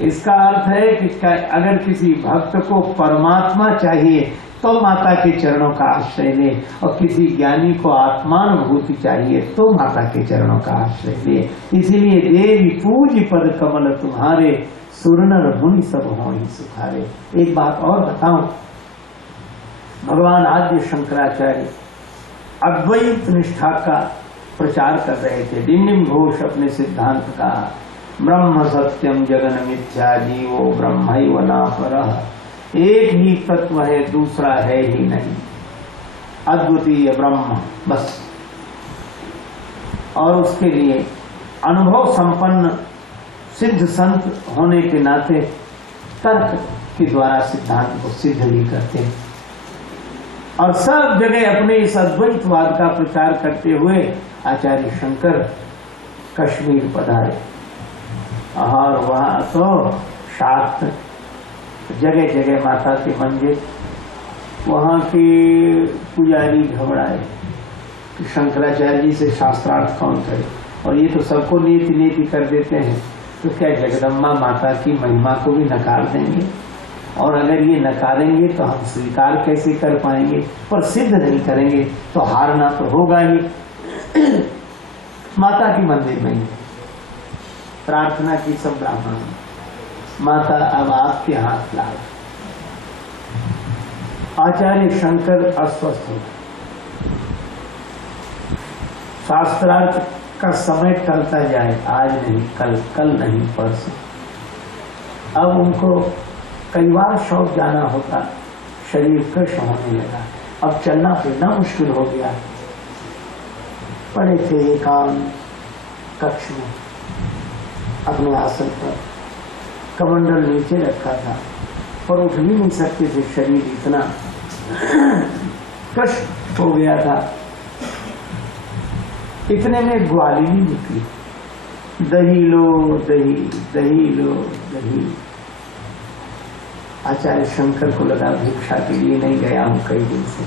इसका अर्थ है कि अगर किसी भक्त को परमात्मा चाहिए तो माता के चरणों का आश्रय ले, और किसी ज्ञानी को आत्मानुभूति चाहिए तो माता के चरणों का आश्रय ले। इसीलिए देवी पूज्य पद कमल तुम्हारे, सुरनर मुनि सब होई सुखारे। एक बात और बताऊं, भगवान आद्य शंकराचार्य अद्वैत निष्ठा का प्रचार कर रहे थे। डिंडिम घोष अपने सिद्धांत का ब्रह्म सत्यम जगन मिथ्या जीवो ब्रह्मैव नापरः, एक ही तत्व है, दूसरा है ही नहीं, अद्वितीय ब्रह्म बस। और उसके लिए अनुभव संपन्न सिद्ध संत होने के नाते तर्क के द्वारा सिद्धांत को सिद्ध भी करते हैं, और सब जगह अपने इस अद्वैतवाद का प्रचार करते हुए आचार्य शंकर कश्मीर पधारे, और वहां तो शास्त्र जगह जगह माता के मंदिर, वहां के पुजारी घबराए कि शंकराचार्य जी से शास्त्रार्थ कौन करे, और ये तो सबको नीति नीति कर देते हैं, तो क्या जगदम्बा माता की महिमा को भी नकार देंगे? और अगर ये नकारेंगे तो हम स्वीकार कैसे कर पाएंगे? पर सिद्ध नहीं करेंगे तो हारना तो होगा ही। माता की मंदिर में प्रार्थना की सब ब्राह्मणों, माता अब आपके हाथ लाल। आचार्य शंकर अस्वस्थ हो, शास्त्रार्थ का समय टलता जाए, आज नहीं कल, कल नहीं परसों। अब उनको कई बार शौक जाना होता, शरीर कश होने लगा, अब चलना फिरना मुश्किल हो गया। पड़े थे एकांत कक्ष में अपने आसन पर, कमंडल नीचे रखा था, पर उठ भी नहीं सकते थे, शरीर इतना कष्ट हो गया था। इतने में ग्वालिनी निकली, दही लो दही, दही लो दही। आचार्य शंकर को लगा भिक्षा के लिए नहीं गया हूं कई दिन से,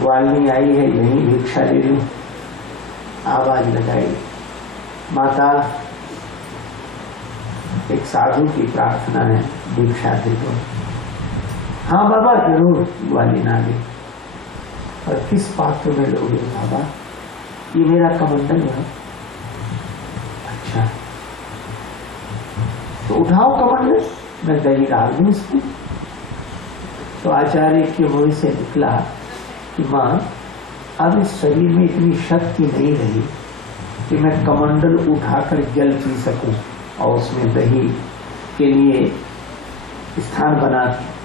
ग्वालिनी आई है यही भिक्षा ले लूं। आवाज लगाई, माता एक साधु की प्रार्थना है, भिक्षा दे दो। हाँ बाबा जरूर, ग्वालिन आ गई। और किस पात्र में लोगे बाबा? ये मेरा कमंडल है। अच्छा तो उठाओ कमंडल, मैं दही डाल दूं इसमें। तो आचार्य के मुंह से निकला कि माँ अब इस शरीर में इतनी शक्ति नहीं रही कि मैं कमंडल उठाकर जल पी सकूं और उसमें दही के लिए स्थान बना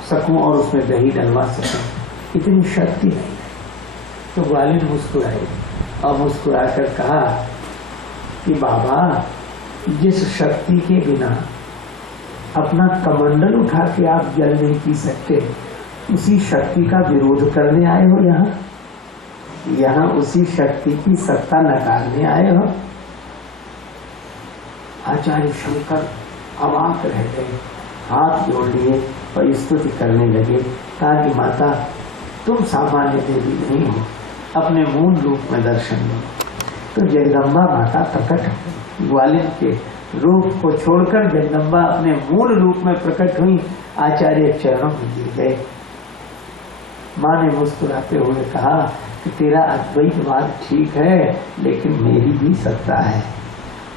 सकूं और उसमें दही डलवा सकूं, इतनी शक्ति नहीं। तो ग्वालिन मुस्कुराई और मुस्कुराकर कहा कि बाबा जिस शक्ति के बिना अपना कमंडल उठा के आप जल नहीं पी सकते, उसी शक्ति का विरोध करने आए हो यहाँ उसी शक्ति की सत्ता नकारने आए हो। आचार्य शंकर अवाक रह गए, हाथ जोड़ लिए और स्तुति करने लगे। कहा कि माता तुम सामान्य देवी नहीं हो, अपने मूल रूप में दर्शन दो। तो जगदम्बा माता प्रकट हुई, ग्वालिन के रूप को छोड़कर जगदम्बा अपने मूल रूप में प्रकट हुई, आचार्य चरणों में गिर गए। माँ ने मुस्कुराते हुए कहा कि तेरा अद्वैतवाद ठीक है, लेकिन मेरी भी सत्ता है।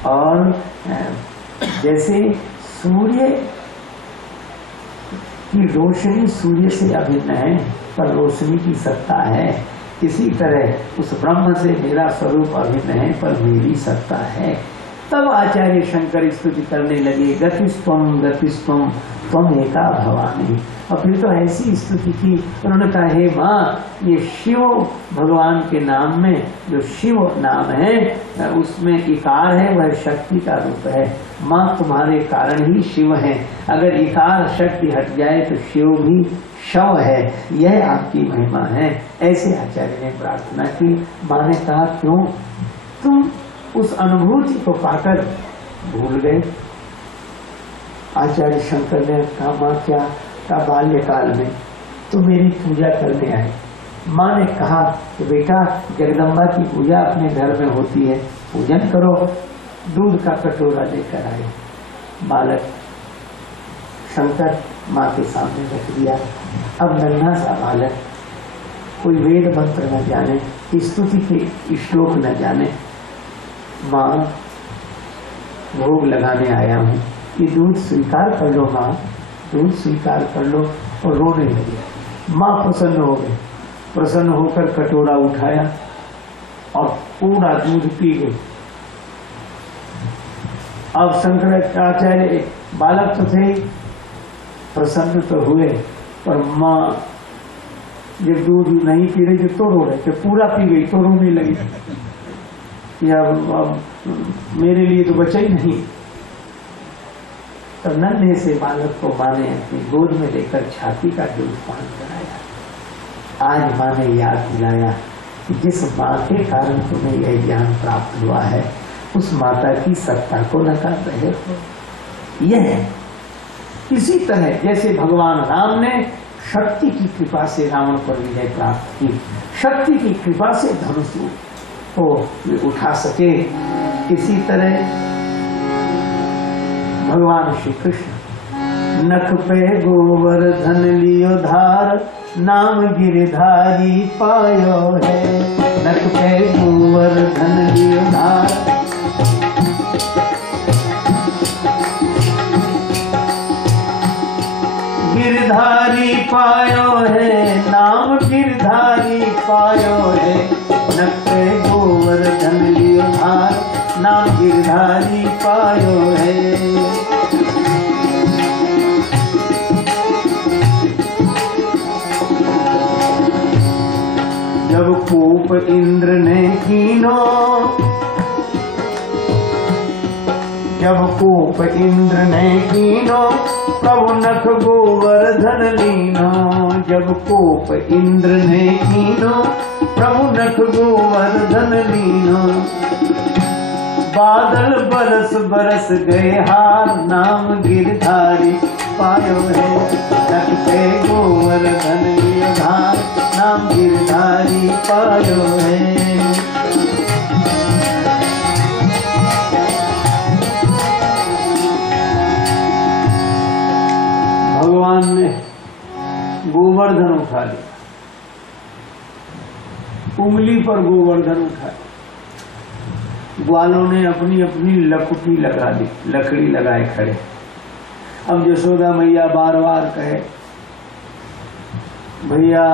और जैसे सूर्य की रोशनी सूर्य से अभिन्न है पर रोशनी की सत्ता है, इसी तरह उस ब्रह्म से मेरा स्वरूप अभिन्न है पर मेरी सत्ता है। तब आचार्य शंकर स्तुति करने लगे, गतिस्त्वम गतिस्त्वम त्वम एका भवानी। और फिर तो ऐसी स्तुति की, उन्होंने कहा हे माँ, ये शिव भगवान के नाम में जो शिव नाम है उसमें इकार है, वह शक्ति का रूप है। माँ तुम्हारे कारण ही शिव है, अगर इकार शक्ति हट जाए तो शिव भी शव है, यह आपकी महिमा है। ऐसे आचार्य ने प्रार्थना की। माँ ने कहा क्यों, तुम उस अनुभूति को पाकर भूल गए। आचार्य शंकर ने कहा माँ क्या, का बाल्यकाल में तो मेरी पूजा करने आए। माँ ने कहा कि बेटा जगदम्बा की पूजा अपने घर में होती है, पूजन करो। दूध का कटोरा लेकर आए। बालक शंकर माँ के सामने रख दिया। अब नन्हा सा बालक, कोई वेद मंत्र न जाने, स्तुति के श्लोक न जाने। माँ भोग लगाने आया हूँ, ये दूध स्वीकार कर लो माँ, दूध स्वीकार कर लो। और रोने लगे। माँ प्रसन्न हो गई, प्रसन्न होकर कटोरा उठाया और पूरा दूध पी गई। अब शंकराचार्य बालक तो थे, प्रसन्न तो हुए, पर माँ जब दूध नहीं पी रही थी तो रो रहे थे, पूरा पी गई तो रोने लगी, या अब मेरे लिए तो बचा ही नहीं। तो नन्हे से बालक को माँ ने अपनी गोद में लेकर छाती का दूध पान कराया। आज माँ ने याद दिलाया कि जिस माँ के कारण तुम्हें यह ज्ञान प्राप्त हुआ है, उस माता की सत्ता को नकार रहे हो। यह है इसी तरह जैसे भगवान राम ने शक्ति की कृपा से रावण पर विजय प्राप्त की, शक्ति की कृपा से धनुष को उठा सके, इसी तरह भगवान श्री कृष्ण नख पे गोवर्धन लियो धार, नाम गिरधारी पायो है। नख पे गोवर्धन लियो धार, गिरधारी पायो है, नाम गिरधारी पायो है। नख पे गोवर्धन लियो धार, नाम गिरधारी पायो है। जब कोप इंद्र ने कीनो, जब कोप इंद्र ने कीनो, प्रभु नख गोवर्धन लीनो। जब कोप इंद्र ने कीनो, प्रभु नख गोवर्धन लीनो। बादल बरस बरस गए हार, नाम गिरधारी पायो है। नख पे गोवर्धन लियो धार, नाम गिरधारी पायो है। भगवान ने गोवर्धन उठा लिया, उंगली पर गोवर्धन उठा लिया। ग्वालों ने अपनी अपनी लकुटी लगा दी, लकड़ी लगाए खड़े। अब यशोदा मैया बार बार कहे भैया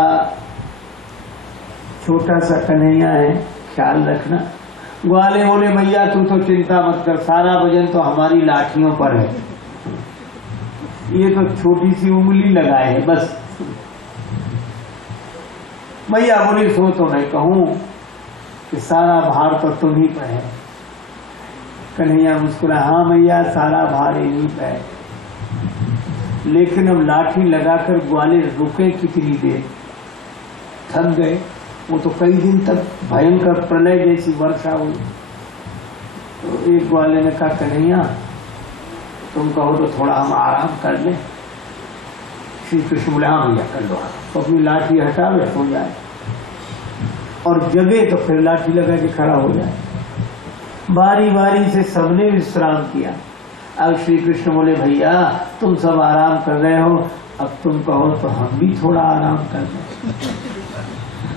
छोटा सा कन्हैया है, ख्याल रखना। ग्वाले बोले भैया तू तो चिंता मत कर, सारा वजन तो हमारी लाठियों पर है, ये तो छोटी सी उंगली लगाए है बस। मैया बोली सो तो मैं कहूं कि सारा भार तो तुम ही पर है। कन्हैया मुस्कुरा, हाँ मैया सारा भार इन्हीं पे है, लेकिन अब लाठी लगाकर ग्वाले रुके कितनी देर, थक गए। वो तो कई दिन तक भयंकर प्रलय जैसी वर्षा हुई। तो एक ग्वाले ने कहा कन्हैया तुम कहो तो थोड़ा हम आराम कर लें। श्री कृष्ण बोले हाँ भैया कर लो। तो अपनी लाठी हटा लो, सो जाए, और जगे तो फिर लाठी लगा के खड़ा हो जाए। बारी बारी से सबने विश्राम किया। अब श्री कृष्ण बोले भैया तुम सब आराम कर रहे हो, अब तुम कहो तो हम भी थोड़ा आराम कर लें।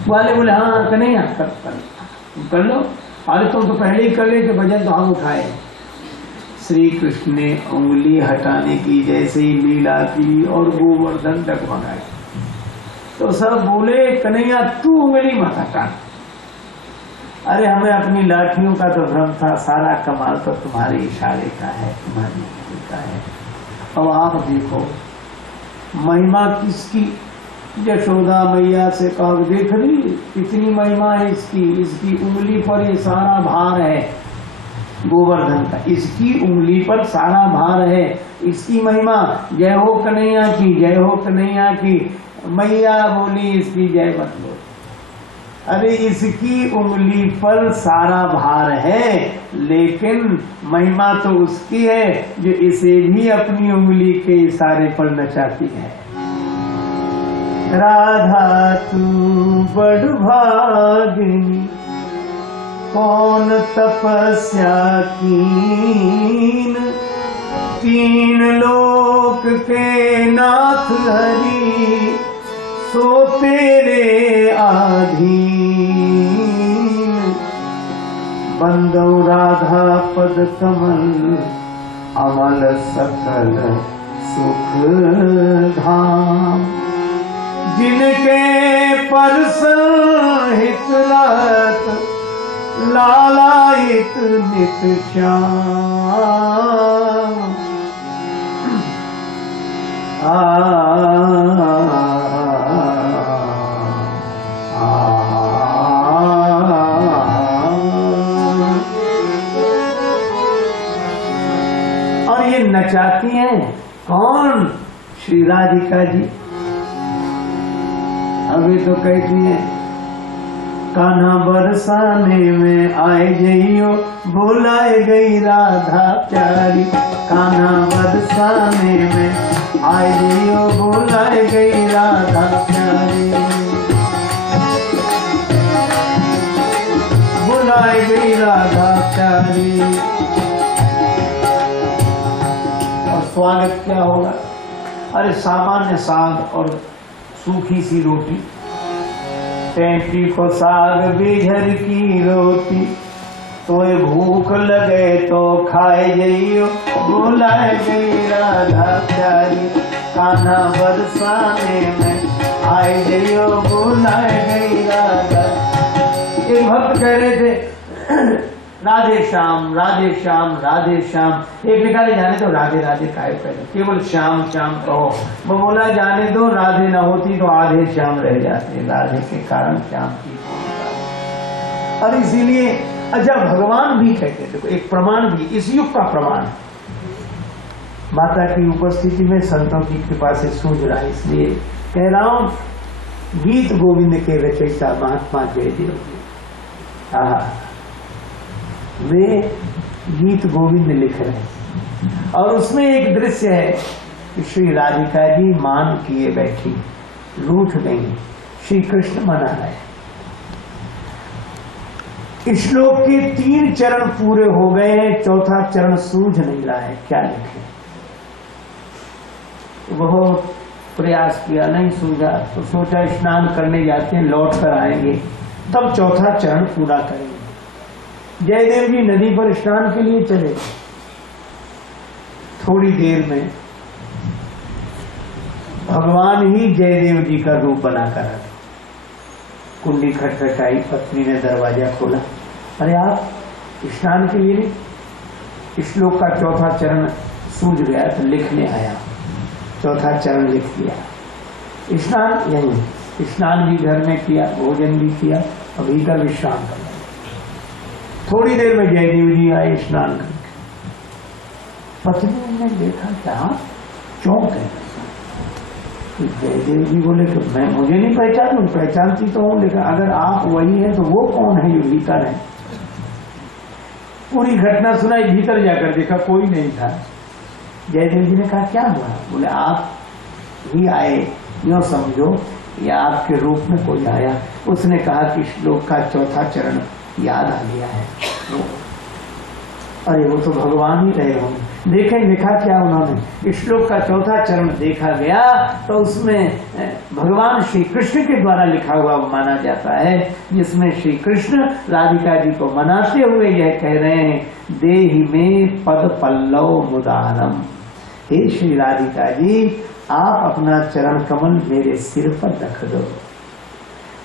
वाले बोले हाँ कन्हैया कर लो। अरे तुम तो पहले ही कर ले, तो वजन तो हम उठाए। श्री कृष्ण ने उंगली हटाने की जैसे ही लीला की और गोवर्धन डगमगाए, तो सब बोले कन्हैया तू उंगली मत हटा, अरे हमें अपनी लाठियों का तो भ्रम था, सारा कमाल तो तुम्हारे इशारे का है, तुम्हारी उंगली का है। अब आप देखो महिमा किसकी, यशोदा मैया से कहा देख रही कितनी महिमा है इसकी उंगली पर ये सारा भार है गोवर्धन का, इसकी उंगली पर सारा भार है, इसकी महिमा। जय हो कन्हैया की, जय हो कन्हैया की। मैया बोली इसकी जय मत लो। अरे इसकी उंगली पर सारा भार है, लेकिन महिमा तो उसकी है जो इसे भी अपनी उंगली के इशारे पर नचाती है। राधा तू बड़ भागिनी, कौन तपस्या कीन, तीन लोक के नाथ हरि, सो तेरे आधीन। बंदौ राधा पद कमल, अमल सकल सुख धाम, जिनके परसन हित रहत, लालायित नित श्याम। और ये नचाती हैं कौन? श्री राधिका जी। अभी तो कहती है कान्हा बरसाने में आए जइयो, बुलाए गई राधा प्यारी। कान्हा बरसाने में आए जइयो, बुलाए गई राधा प्यारी। बुलाए गई राधा प्यारी। और स्वागत क्या होगा? अरे सामान्य साग और सूखी सी रोटी, पेंटी को साग बिझर की रोटी, तो भूख लगे तो खाए जइयो, बुलाए गई राधा प्यारी। कान्हा बरसाने में आए जइयो, बुलाए गई राधा। एक भक्त कह रहे थे राधे श्याम राधे श्याम राधे श्याम। एक निकाले जाने तो राधे राधे काहे पहले, केवल श्याम श्याम कहो। वो बोला जाने दो, राधे न होती तो आधे श्याम रह जाते, राधे के कारण श्याम की। और इसीलिए अच्छा भगवान भी कहते, देखो एक प्रमाण भी, इस युग का प्रमाण माता की उपस्थिति में संतों की कृपा से सूझ रहा है। इसलिए कह रहा हूं, गीत गोविंद के रचयिता महात्मा जयदेव जी, वे गीत गोविंद लिख रहे हैं। और उसमें एक दृश्य है कि श्री राधिका जी मान किए बैठी, रूठ गई, श्री कृष्ण मना रहे। इस श्लोक के 3 चरण पूरे हो गए हैं, चौथा चरण सूझ नहीं रहा है, क्या लिखे। बहुत प्रयास किया, नहीं सूझा, तो सोचा स्नान करने जाते हैं, लौट कर आएंगे तब चौथा चरण पूरा करेंगे। जयदेव जी नदी पर स्नान के लिए चले। थोड़ी देर में भगवान ही जयदेव जी का रूप बनाकर आ गए। कुंडी खटखटाई, पत्नी ने दरवाजा खोला। अरे आप स्नान के लिए नहीं? श्लोक का चौथा चरण सूझ गया तो लिखने आया, चौथा चरण लिख दिया। स्नान यही, स्नान भी घर में किया, भोजन भी किया, अभी का विश्राम कर। थोड़ी देर में जयदेव जी आए स्नान करके। पत्नी ने देखा क्या, चौंक गए। तो जयदेव जी बोले कि मैं मुझे नहीं पहचानूं, पहचानती तो हूं, लेकिन अगर आप वही हैं तो वो कौन है जो भीतर है? पूरी घटना सुनाई, भीतर जाकर देखा कोई नहीं था। जयदेव जी ने कहा क्या हुआ? बोले आप ही आए, यूं समझो या आपके रूप में कोई आया। उसने कहा कि श्लोक का चौथा चरण याद आ गया है। अरे वो तो भगवान ही रहे होंगे। देखें लिखा क्या उन्होंने, श्लोक का चौथा चरण देखा गया तो उसमें भगवान श्री कृष्ण के द्वारा लिखा हुआ माना जाता है, जिसमें श्री कृष्ण राधिका जी को मनाते हुए यह कह रहे हैं, देहि में पद पल्लव मुदारम। हे श्री राधिका जी, आप अपना चरण कमल मेरे सिर पर रख दो।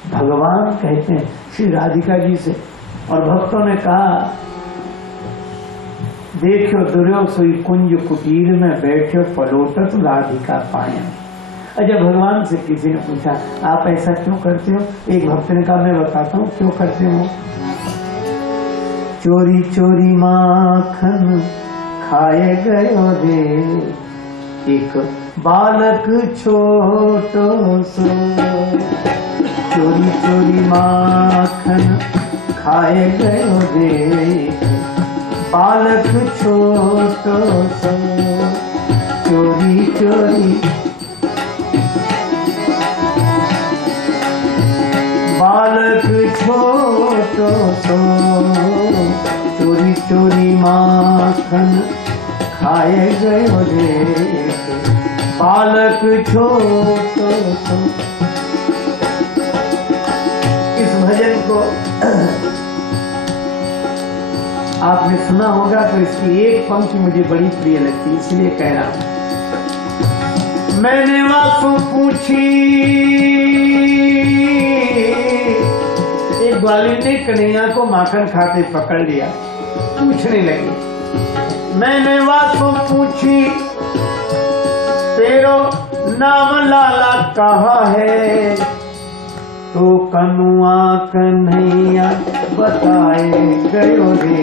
भगवान कहते हैं श्री राधिका जी से, और भक्तों ने कहा, देखो दुर्यो सोई कुंज कुटीर में बैठो पलोटत राधिका पाया। जब भगवान से किसी ने पूछा आप ऐसा क्यों करते हो, एक भक्त ने कहा मैं बताता हूँ क्यों करते हो। चोरी चोरी माखन खाए गयो रे एक बालक छोटो सो। चोरी चोरी माखन खाए गयो रे बालक छोटो सो। चोरी चोरी बालक छोटो सो। चोरी चोरी माखन खाए गयो रे बालक छोटो सो। इस भजन को आपने सुना होगा, तो इसकी एक पंक्ति मुझे बड़ी प्रिय लगती, इसलिए कह रहा हूं। मैंने वासु पूछी, एक ग्वालिन ने कन्हैया को माखन खाते पकड़ लिया, पूछने लगी। मैंने वासु पूछी तेरो नाम लाला कहा है, तो कनुआ कन्हैया बताए गयो रे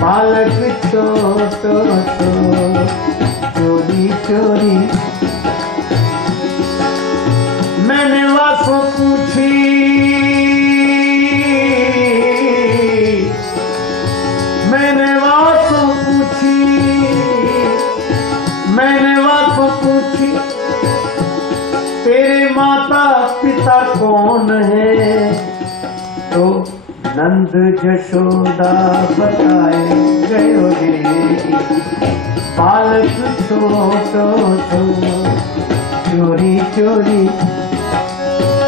बालक छोटो सो। चोरी चोरी मैंने वासु पूछी, मैंने वासु पूछी, मैंने वासु पूछी तेरे माता पिता कौन है, तो नंद जशोदा बताए गयो रे बालक छोटो सो। चोरी चोरी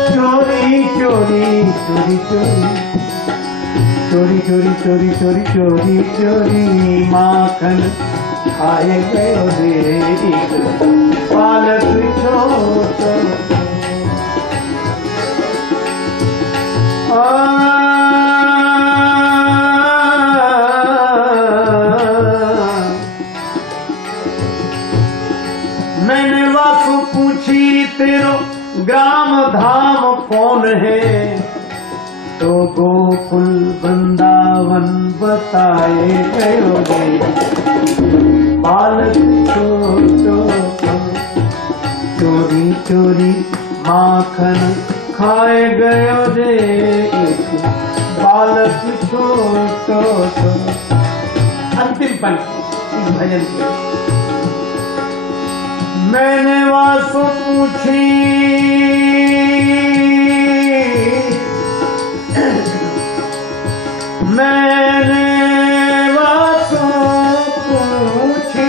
चोरी चोरी चोरी चोरी चोरी चोरी चोरी चोरी चोरी माखन खाए गयो रे बालक छोटो। मैंने वासु पूछी तेरो ग्राम धाम कौन है, तो गोकुल वृंदावन बताए गयो रे बालक छोटो सो। चोरी चोरी माखन खाए गयो रे एक बालक छोटो सो। अंतिम पंक्ति इस भजन की। मैंने वासु पूछी, मैंने वासु पूछी,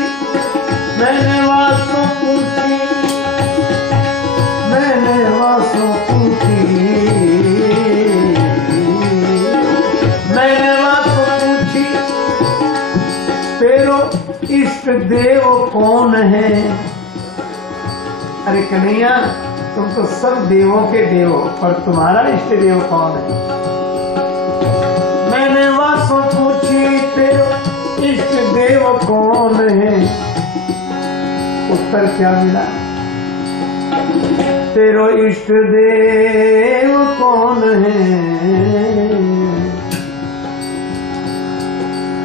मैंने वासु पूछी, मैंने वासु पूछी, मैंने वासु पूछी तेरो इष्ट देव कौन है। अरे कन्हैया तुम तो सब देवों के देव हो, पर तुम्हारा इष्ट देव कौन है। मैंने वासु पूछी तेरो इष्ट देव कौन है, उत्तर क्या मिला, तेरो इष्ट देव कौन है,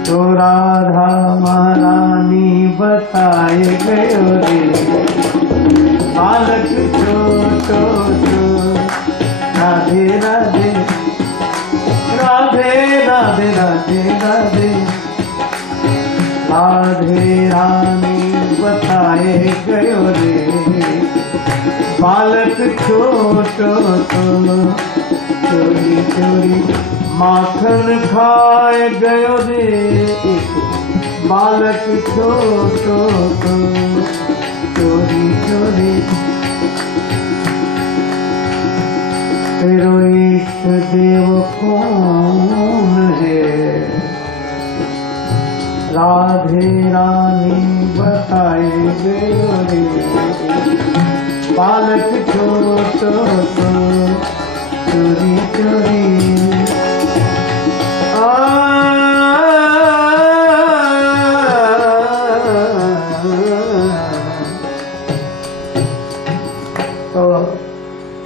तो राधा महारानी बताए गयो रे बालक छोटो सो। राधे राधे राधे राधे राधे राधे राधे रानी बताए गयो रे बालक छोटो सो। चोरी चोरी माखन खाए गयो रे बालक छोटो सो। चोरी चोरी तेरो इष्ट देव कौन है, राधे रानी बताए गयो रे बालक छोटो सो। चोरी चोरी तो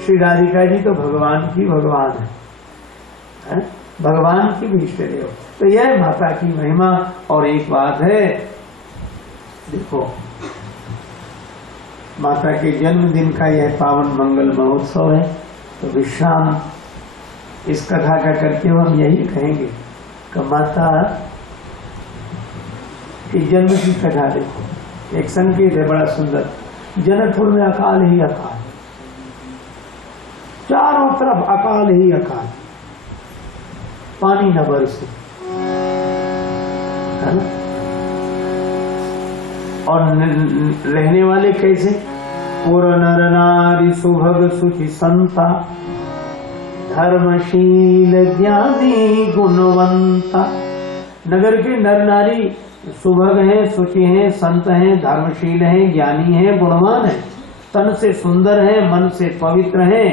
श्री राधिका जी तो भगवान की भगवान है, भगवान की भी इष्ट देव। तो यह माता की महिमा। और एक बात है, देखो माता के जन्मदिन का यह पावन मंगल महोत्सव है, तो विश्राम इस कथा का करते हुए हम यही कहेंगे कि माता के जन्म की कथा देखो, एक संकेत है बड़ा सुंदर। जनकपुर में अकाल ही अकाल, चारों तरफ अकाल ही अकाल, पानी न बरसे, है ना? और रहने वाले कैसे? पुर नर नारी सुभग सुखी संता, धर्मशील ज्ञानी गुणवंता। नगर के नर नारी सुभग हैं, सुखी हैं, संत हैं, धर्मशील हैं, ज्ञानी हैं, गुणवान हैं, तन से सुंदर हैं, मन से पवित्र हैं,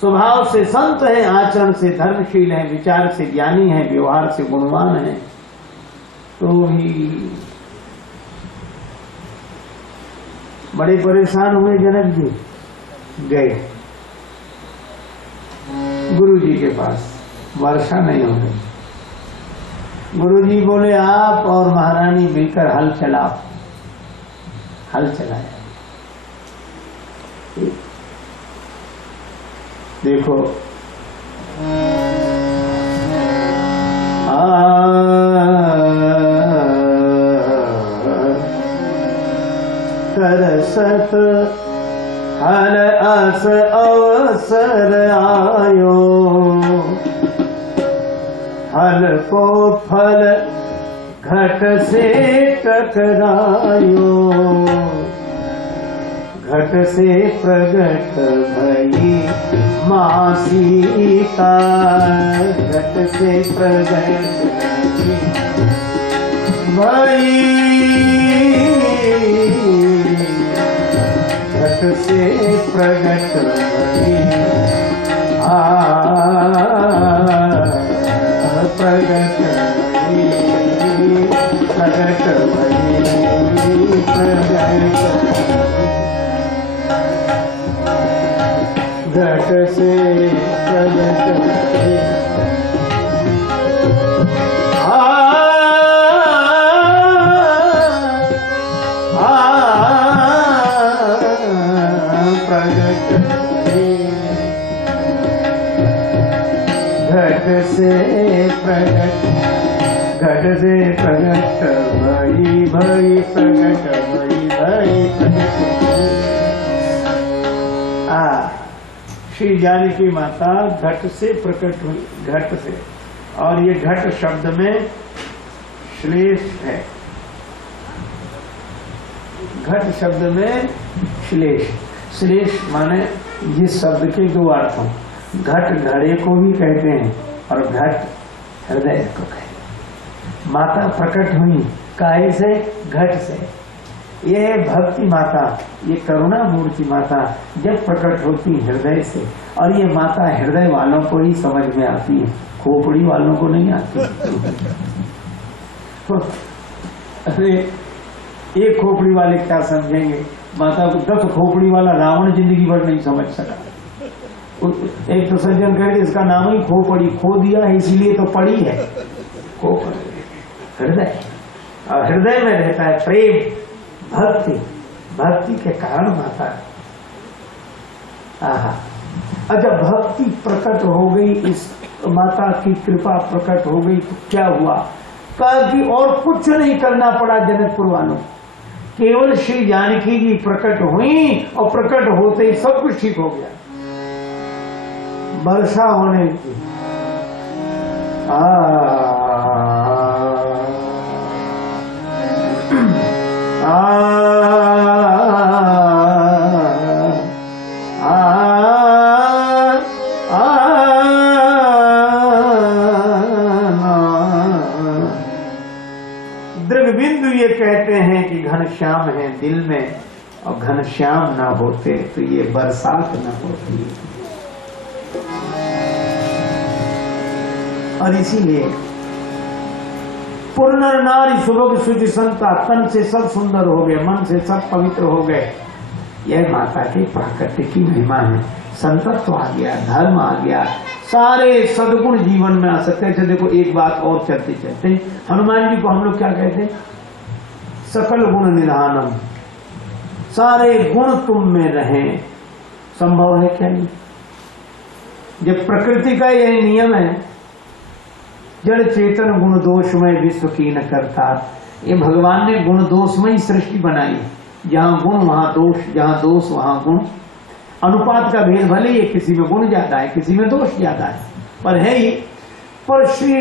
स्वभाव से संत हैं, आचरण से धर्मशील हैं, विचार से ज्ञानी हैं, व्यवहार से गुणवान हैं। तो ही बड़े परेशान हुए जनक जी, गए गुरु जी के पास, वर्षा नहीं हो रही। गुरु जी बोले आप और महारानी मिलकर हल चलाओ। हल चलाया। देखो तरसत हल अस अवसर आयो, हल को फल घट से टकरायो, घट से प्रगट भई मां सीता, घट से प्रगट भई, घट से प्रगट भई, प्रगट भई, प्रगट भई, प्रगट घट से प्रगट भई, प्रगट भई, घट से प्रगट, घट से प्रगट भई, भई प्रगट भई, भई प्रगट भई। श्री जानकी माता घट से प्रकट हुई, घट से। और ये घट शब्द में श्लेष है, घट शब्द में श्लेष। श्लेष माने जिस शब्द के दो अर्थ हों। घट घड़े को भी कहते हैं और घट हृदय को कहते हैं। माता प्रकट हुई काहे से? घट से। ये भक्ति माता, ये करुणा मूर्ति माता जब प्रकट होती हृदय से, और ये माता हृदय वालों को ही समझ में आती है, खोपड़ी वालों को नहीं आती। अरे एक खोपड़ी वाले क्या समझेंगे? माता को 10 खोपड़ी वाला रावण जिंदगी भर नहीं समझ सका। एक तो सज्जन कहे इसका नाम ही खोपड़ी, खो दिया है इसीलिए तो पड़ी है। खोपड़ी हृदय, और हृदय में रहता है प्रेम, भक्ति। भक्ति के कारण माता। अच्छा, भक्ति प्रकट हो गई, इस माता की कृपा प्रकट हो गई तो क्या हुआ? कहा कि और कुछ नहीं करना पड़ा जनकपुर वालों, केवल श्री जानकी जी प्रकट हुई और प्रकट होते ही सब कुछ ठीक हो गया। वर्षा होने की दृग्बिंदु ये कहते हैं कि घनश्याम है दिल में, और घनश्याम ना होते तो ये बरसात ना होती। और इसीलिए पूर्ण नारी सुभग सुचि संता, तन से सब सुंदर हो गए, मन से सब पवित्र हो गए। यह माता की प्राकृति की महिमा है। संतत्व आ गया, धर्म आ गया, सारे सद्गुण जीवन में आ सकते थे। देखो एक बात और चलते चलते, हनुमान जी को हम लोग क्या कहते हैं? सकल गुण निधानम, सारे गुण तुम में रहें। संभव है क्या? नहीं। जब प्रकृति का यह नियम है, जड़ चेतन गुण दोषमय विश्व की न करता। ये भगवान ने गुण दोषमय सृष्टि बनाई, जहां गुण वहां दोष, जहां दोष वहां गुण। अनुपात का भेद भले ही किसी में गुण ज्यादा है, किसी में दोष ज्यादा है, पर है ही। पर श्री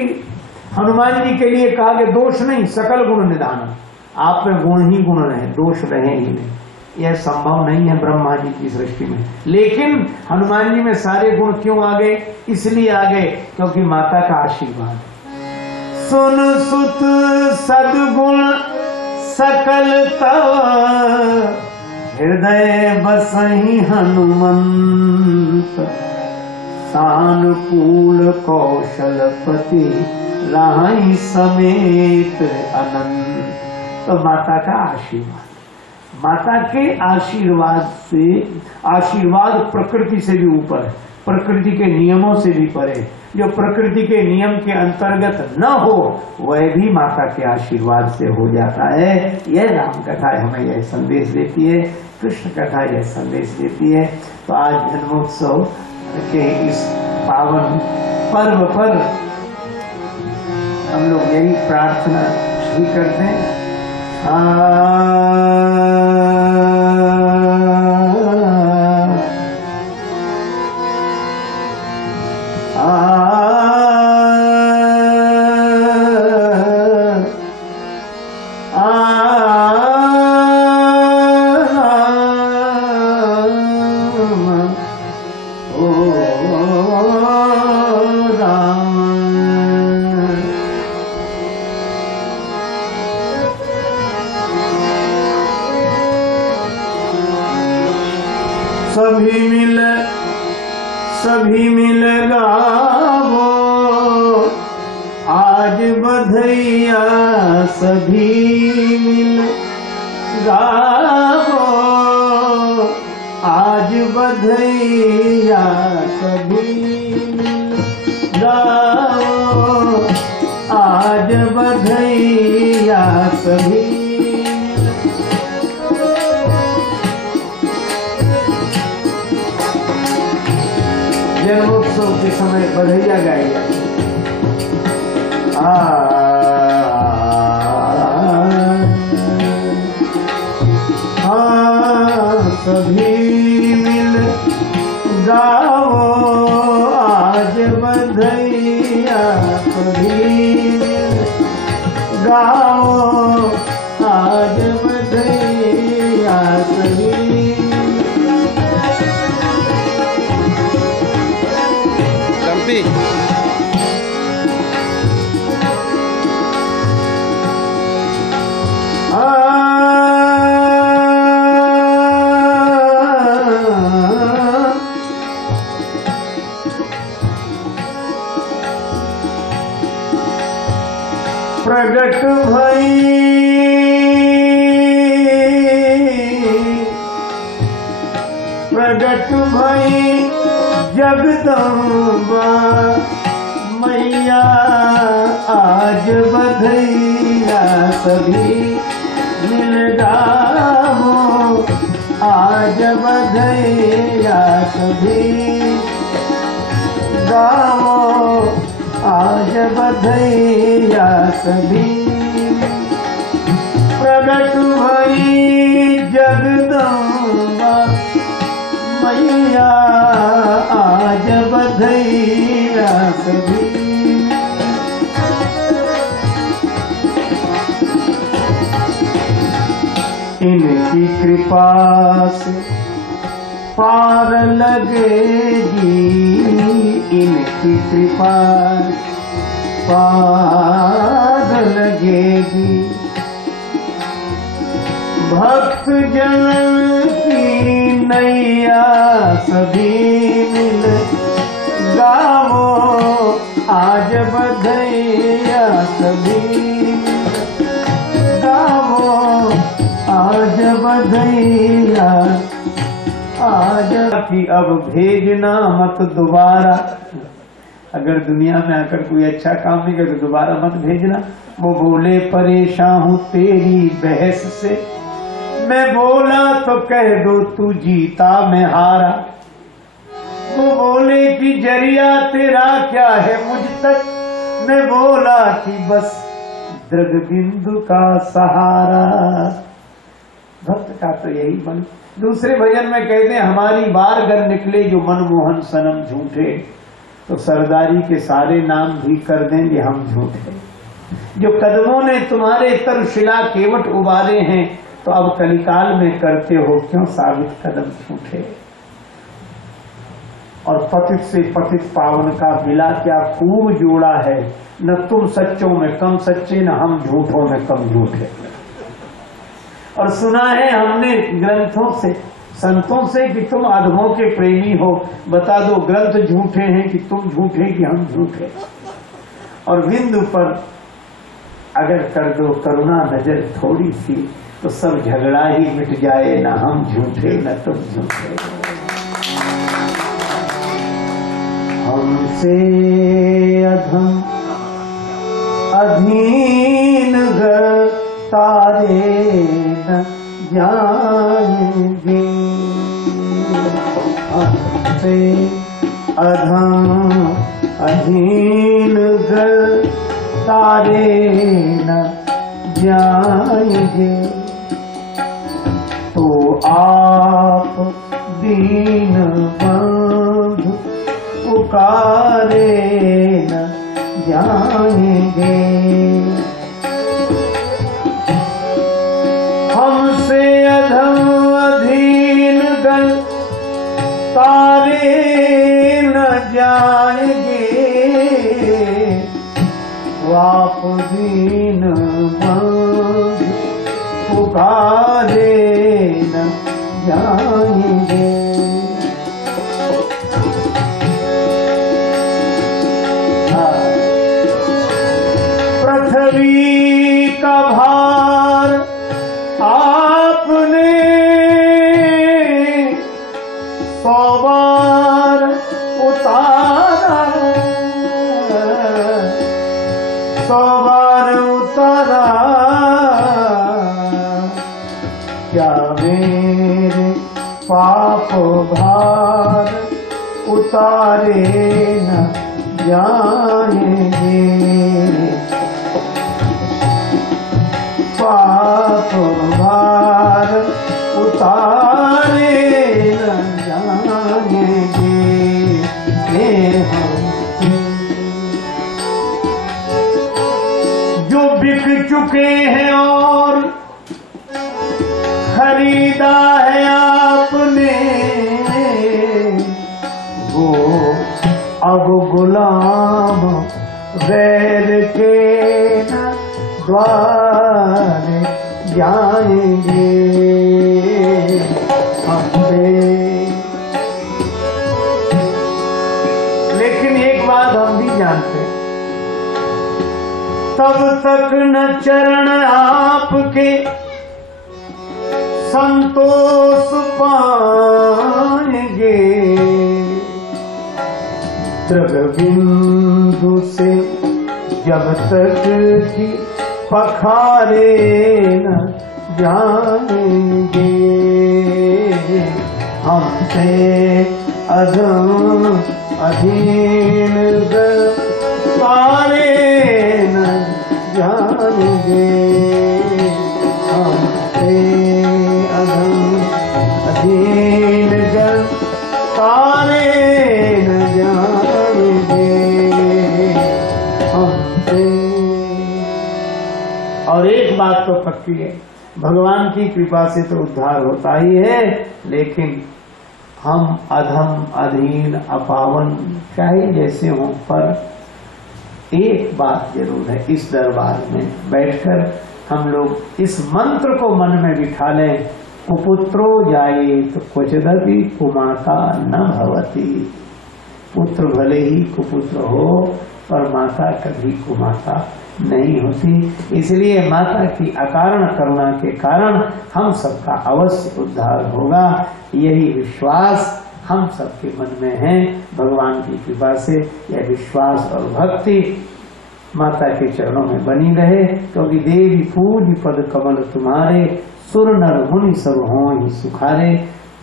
हनुमान जी के लिए कहा कि दोष नहीं, सकल गुण निधान, आप में गुण ही गुण रहे, दोष रहे ही नहीं। यह संभव नहीं है ब्रह्मा जी की सृष्टि में। लेकिन हनुमान जी में सारे गुण क्यों आ गए? इसलिए आ गए क्योंकि माता का आशीर्वाद। सुन सुत सद्गुण सकल तव, हृदय बसहि हनुमंत। सानुकूल कौशलपति राहि समेत अनंत। तो माता का आशीर्वाद, माता के आशीर्वाद से, आशीर्वाद प्रकृति से भी ऊपर है, प्रकृति के नियमों से भी परे। जो प्रकृति के नियम के अंतर्गत न हो वह भी माता के आशीर्वाद से हो जाता है। यह राम कथा हमें यह संदेश देती है, कृष्ण कथा यह संदेश देती है। तो आज जन्मोत्सव के इस पावन पर्व पर हम लोग यही प्रार्थना भी करते हैं। सभी मिल गावो आज बधैया, सभी मिल गावो आज बधैया, सभी मिल गावो आज बधैया, सभी। जन्मोत्सव के समय बधैया गाई जाती सभी मिल गाओ आज बधैया, सभी मिल गाओ आज बधैया, सभी। प्रगट भई प्रगट भई जगदम्बा मैया आज बधैया, सभी मिल गाओ आज बधैया, सभी गाओ आज बधैया, सभी। प्रगट भई जगदम्बा मैया आज बधैया, सभी। इनकी कृपा से पार लगेगी, इनकी कृपा पार लगेगी। भक्त जन की नैया सभी मिल गाओ आज बधैया, सभी। दैया आजा कि अब भेजना मत दोबारा। अगर दुनिया में आकर कोई अच्छा काम नहीं करे तो दोबारा मत भेजना। वो बोले परेशान हूँ तेरी बहस से, मैं बोला तो कह दो तू जीता मैं हारा। वो बोले कि जरिया तेरा क्या है मुझ तक, मैं बोला कि बस दृग बिंदु का सहारा। भक्त का तो यही बन। दूसरे भजन में कहते हैं हमारी बार गर निकले जो मनमोहन सनम झूठे, तो सरदारी के सारे नाम भी कर देंगे हम झूठे। जो कदमों ने तुम्हारे तरुशिला केवट उबारे हैं, तो अब कलिकाल में करते हो क्यों साबित कदम झूठे। और पतित से पतित पावन का मिला क्या खूब जोड़ा है, न तुम सच्चों में कम सच्चे न हम झूठों में कम झूठे। और सुना है हमने ग्रंथों से संतों से कि तुम अधमों के प्रेमी हो, बता दो ग्रंथ झूठे हैं कि तुम झूठे कि हम झूठे। और बिंदु पर अगर कर दो करुणा नजर थोड़ी सी, तो सब झगड़ा ही मिट जाए, न हम झूठे न तुम झूठे। हमसे अधम अधीन गर तारे न जाएंगे, हमसे अधम अधीन गर तारे न जाएंगे, तो आप दीन बंधु पुकारे न जाएंगे। हमसे अधम अधीन गण तारे न जाएंगे, आप दीन बंधु पुकारे न जाएंगे। पृथ्वी का भार आपने 100 बार उतारा, 100 बार उतारा। क्या मेरे पाप भार उतारे न जाएंगे, पाप भार उतारे न जाएंगे। जो बिक चुके हैं और खरीदा है आपने, वो अब गुलाम गैर के न द्वारे जाएंगे। हमसे लेकिन एक बात हम भी जानते हैं, तब तक न चरण आपके संतोष पाएंगे, त्रिबिंदु से जब तक की पखारे न जाएंगे। हमसे अधम अधीन पारे न जाएंगे, हमसे अधम अधीन पारे न जाएंगे, हमसे। और एक बात तो पक्की है, भगवान की कृपा से तो उद्धार होता ही है, लेकिन हम अधम अधीन अपावन चाहे जैसे हों, पर एक बात जरूर है, इस दरबार में बैठकर हम लोग इस मंत्र को मन में बिठा लें, कुपुत्रो जाये तो क्वचिदपि कुमाता न भवति। पुत्र भले ही कुपुत्र हो, पर माता कभी कुमाता नहीं होती। इसलिए माता की अकारण करुणा के कारण हम सबका अवश्य उद्धार होगा, यही विश्वास हम सबके मन में है। भगवान की कृपा से यह विश्वास और भक्ति माता के चरणों में बनी रहे, क्योंकि देवी पूज पद कमल तुम्हारे, सुर नर मुनि सब हों ही सुखारे।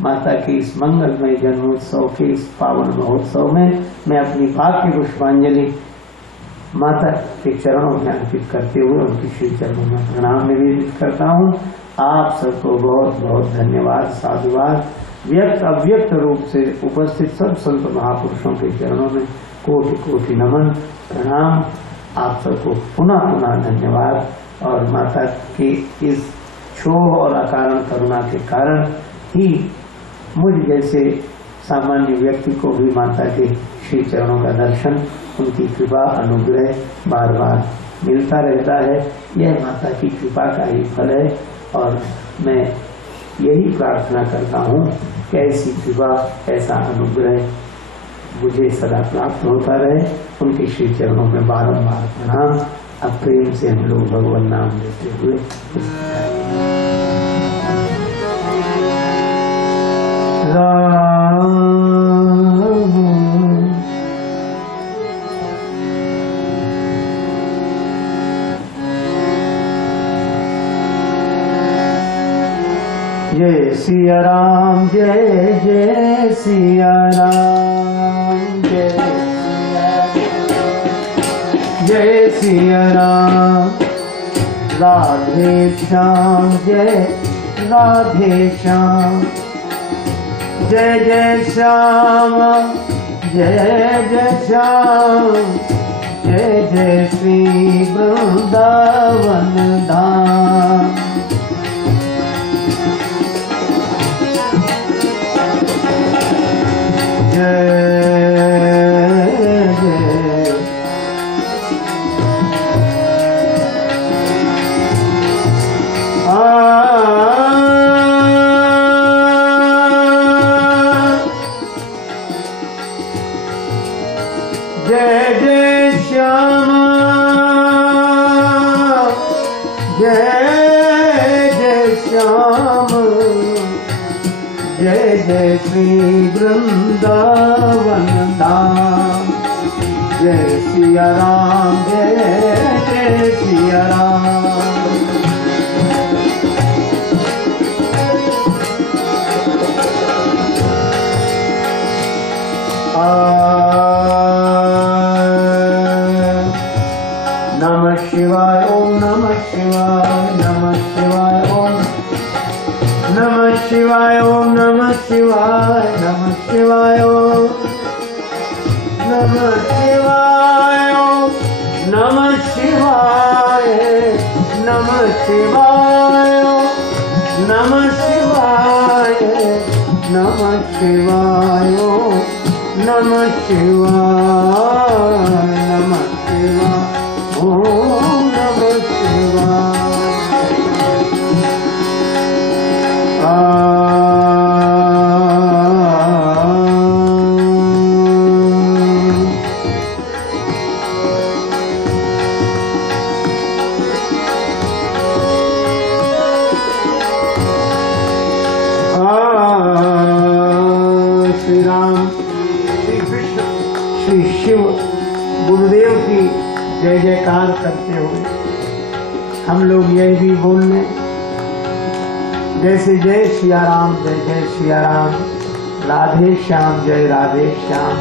माता के इस मंगलमय जन्मोत्सव के इस पावन महोत्सव में मैं अपनी भाग्य पुष्पांजलि माता के चरणों में अर्पित करते हुए उनके श्री चरणों में प्रणाम निवेदित करता हूँ। आप सबको बहुत बहुत धन्यवाद, साधुवाद। व्यक्त अव्यक्त रूप से उपस्थित सब संत महापुरुषों के चरणों में कोटि कोटि नमन प्रणाम। आप सबको पुनः पुनः धन्यवाद। और माता के इस क्षोभ और अकारण करुणा के कारण ही मुझ जैसे सामान्य व्यक्ति को भी माता के श्री चरणों का दर्शन, उनकी कृपा अनुग्रह बार बार मिलता रहता है। यह माता की कृपा का ही फल है और मैं यही प्रार्थना करता हूँ कि ऐसी कृपा, ऐसा अनुग्रह मुझे सदा प्राप्त होता रहे। उनके श्री चरणों में बारंबार प्रणाम। अब प्रेम से हम लोग भगवान नाम लेते हुए राम जय सिया राम, जय जय सिया राम, जय सिया राम। राधे श्याम, जय राधे श्याम, जय जय श्याम, जय जय श्याम, जय जय श्री वृंदावन धाम। जय जय श्याम, जय जय श्याम, जय जय श्री वृंदावन धाम। जय सिया राम, जय जय सिया राम। नमः शिवाय, ओम नमः शिवाय, नमः शिवाय, ओम नमः शिवाय, ओम नमः शिवाय, नमः शिवाय, ओम नमः शिवाय, ओम नमः शिवाय, नमः शिवाय, नमः शिवाय, नमः शिवाय, नमः शिवाय, नमः शिवाय, ओम नमः शिवाय। श्री राम, श्री कृष्ण, श्री शिव गुरुदेव की जय जयकार करते हुए हम लोग यह भी बोल लें, जैसे जय सिया राम, जय जय सिया राम, राधे श्याम, जय राधे श्याम,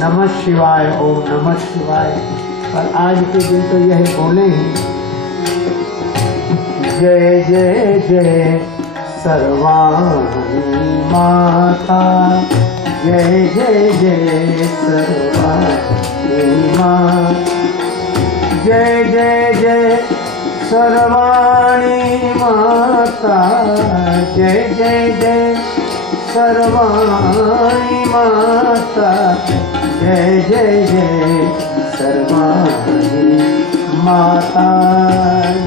नमः शिवाय, ओम नमः शिवाय। और आज के दिन तो यह बोले ही, जय जय जय सर्वाणी माता, जय जय जय सर्वाणी माता, जय जय जय सर्वाणी माता, जय जय जय सर्वाणी माता, जय जय जय सर्वाणी माता,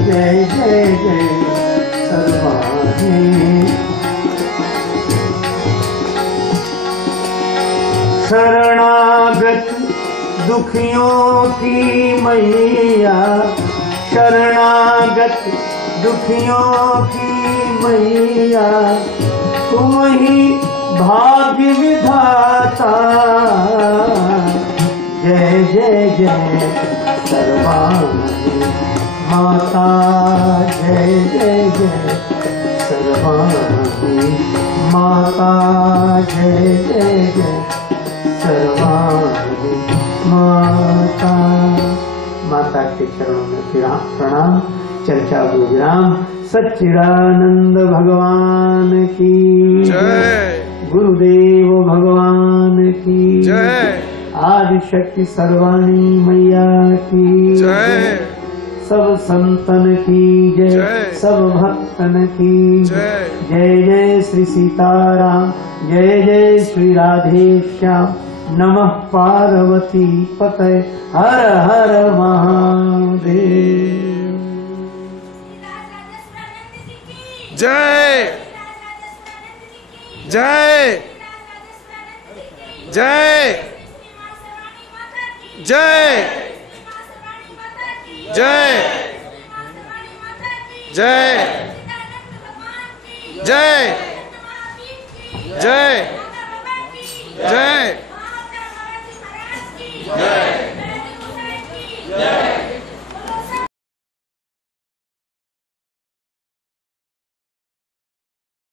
जय जय जय सर्वाणी। शरणागत दुखियों की मैया, शरणागत दुखियों की मैया तुम ही भाग्य विधाता। जय जय जय सर्वांगी माता, जय जय जय सर्वांगी माता, जय जय जय सर्वांगी माता। माता के चरणों में प्रणाम। चर्चा को विराम। सच्चिदानंद भगवान की जय, गुरुदेव भगवान की जय, आदिशक्ति सर्वाणी मैया की जय, सब संतन की जय, जय। सब भक्तन की जय। जय जय श्री सीताराम, जय जय श्री राधे श्याम। नमः पार्वती पतये, हर हर महादेव। जय, जय, जय, जय, जय, जय, जय, जय, जय, जय,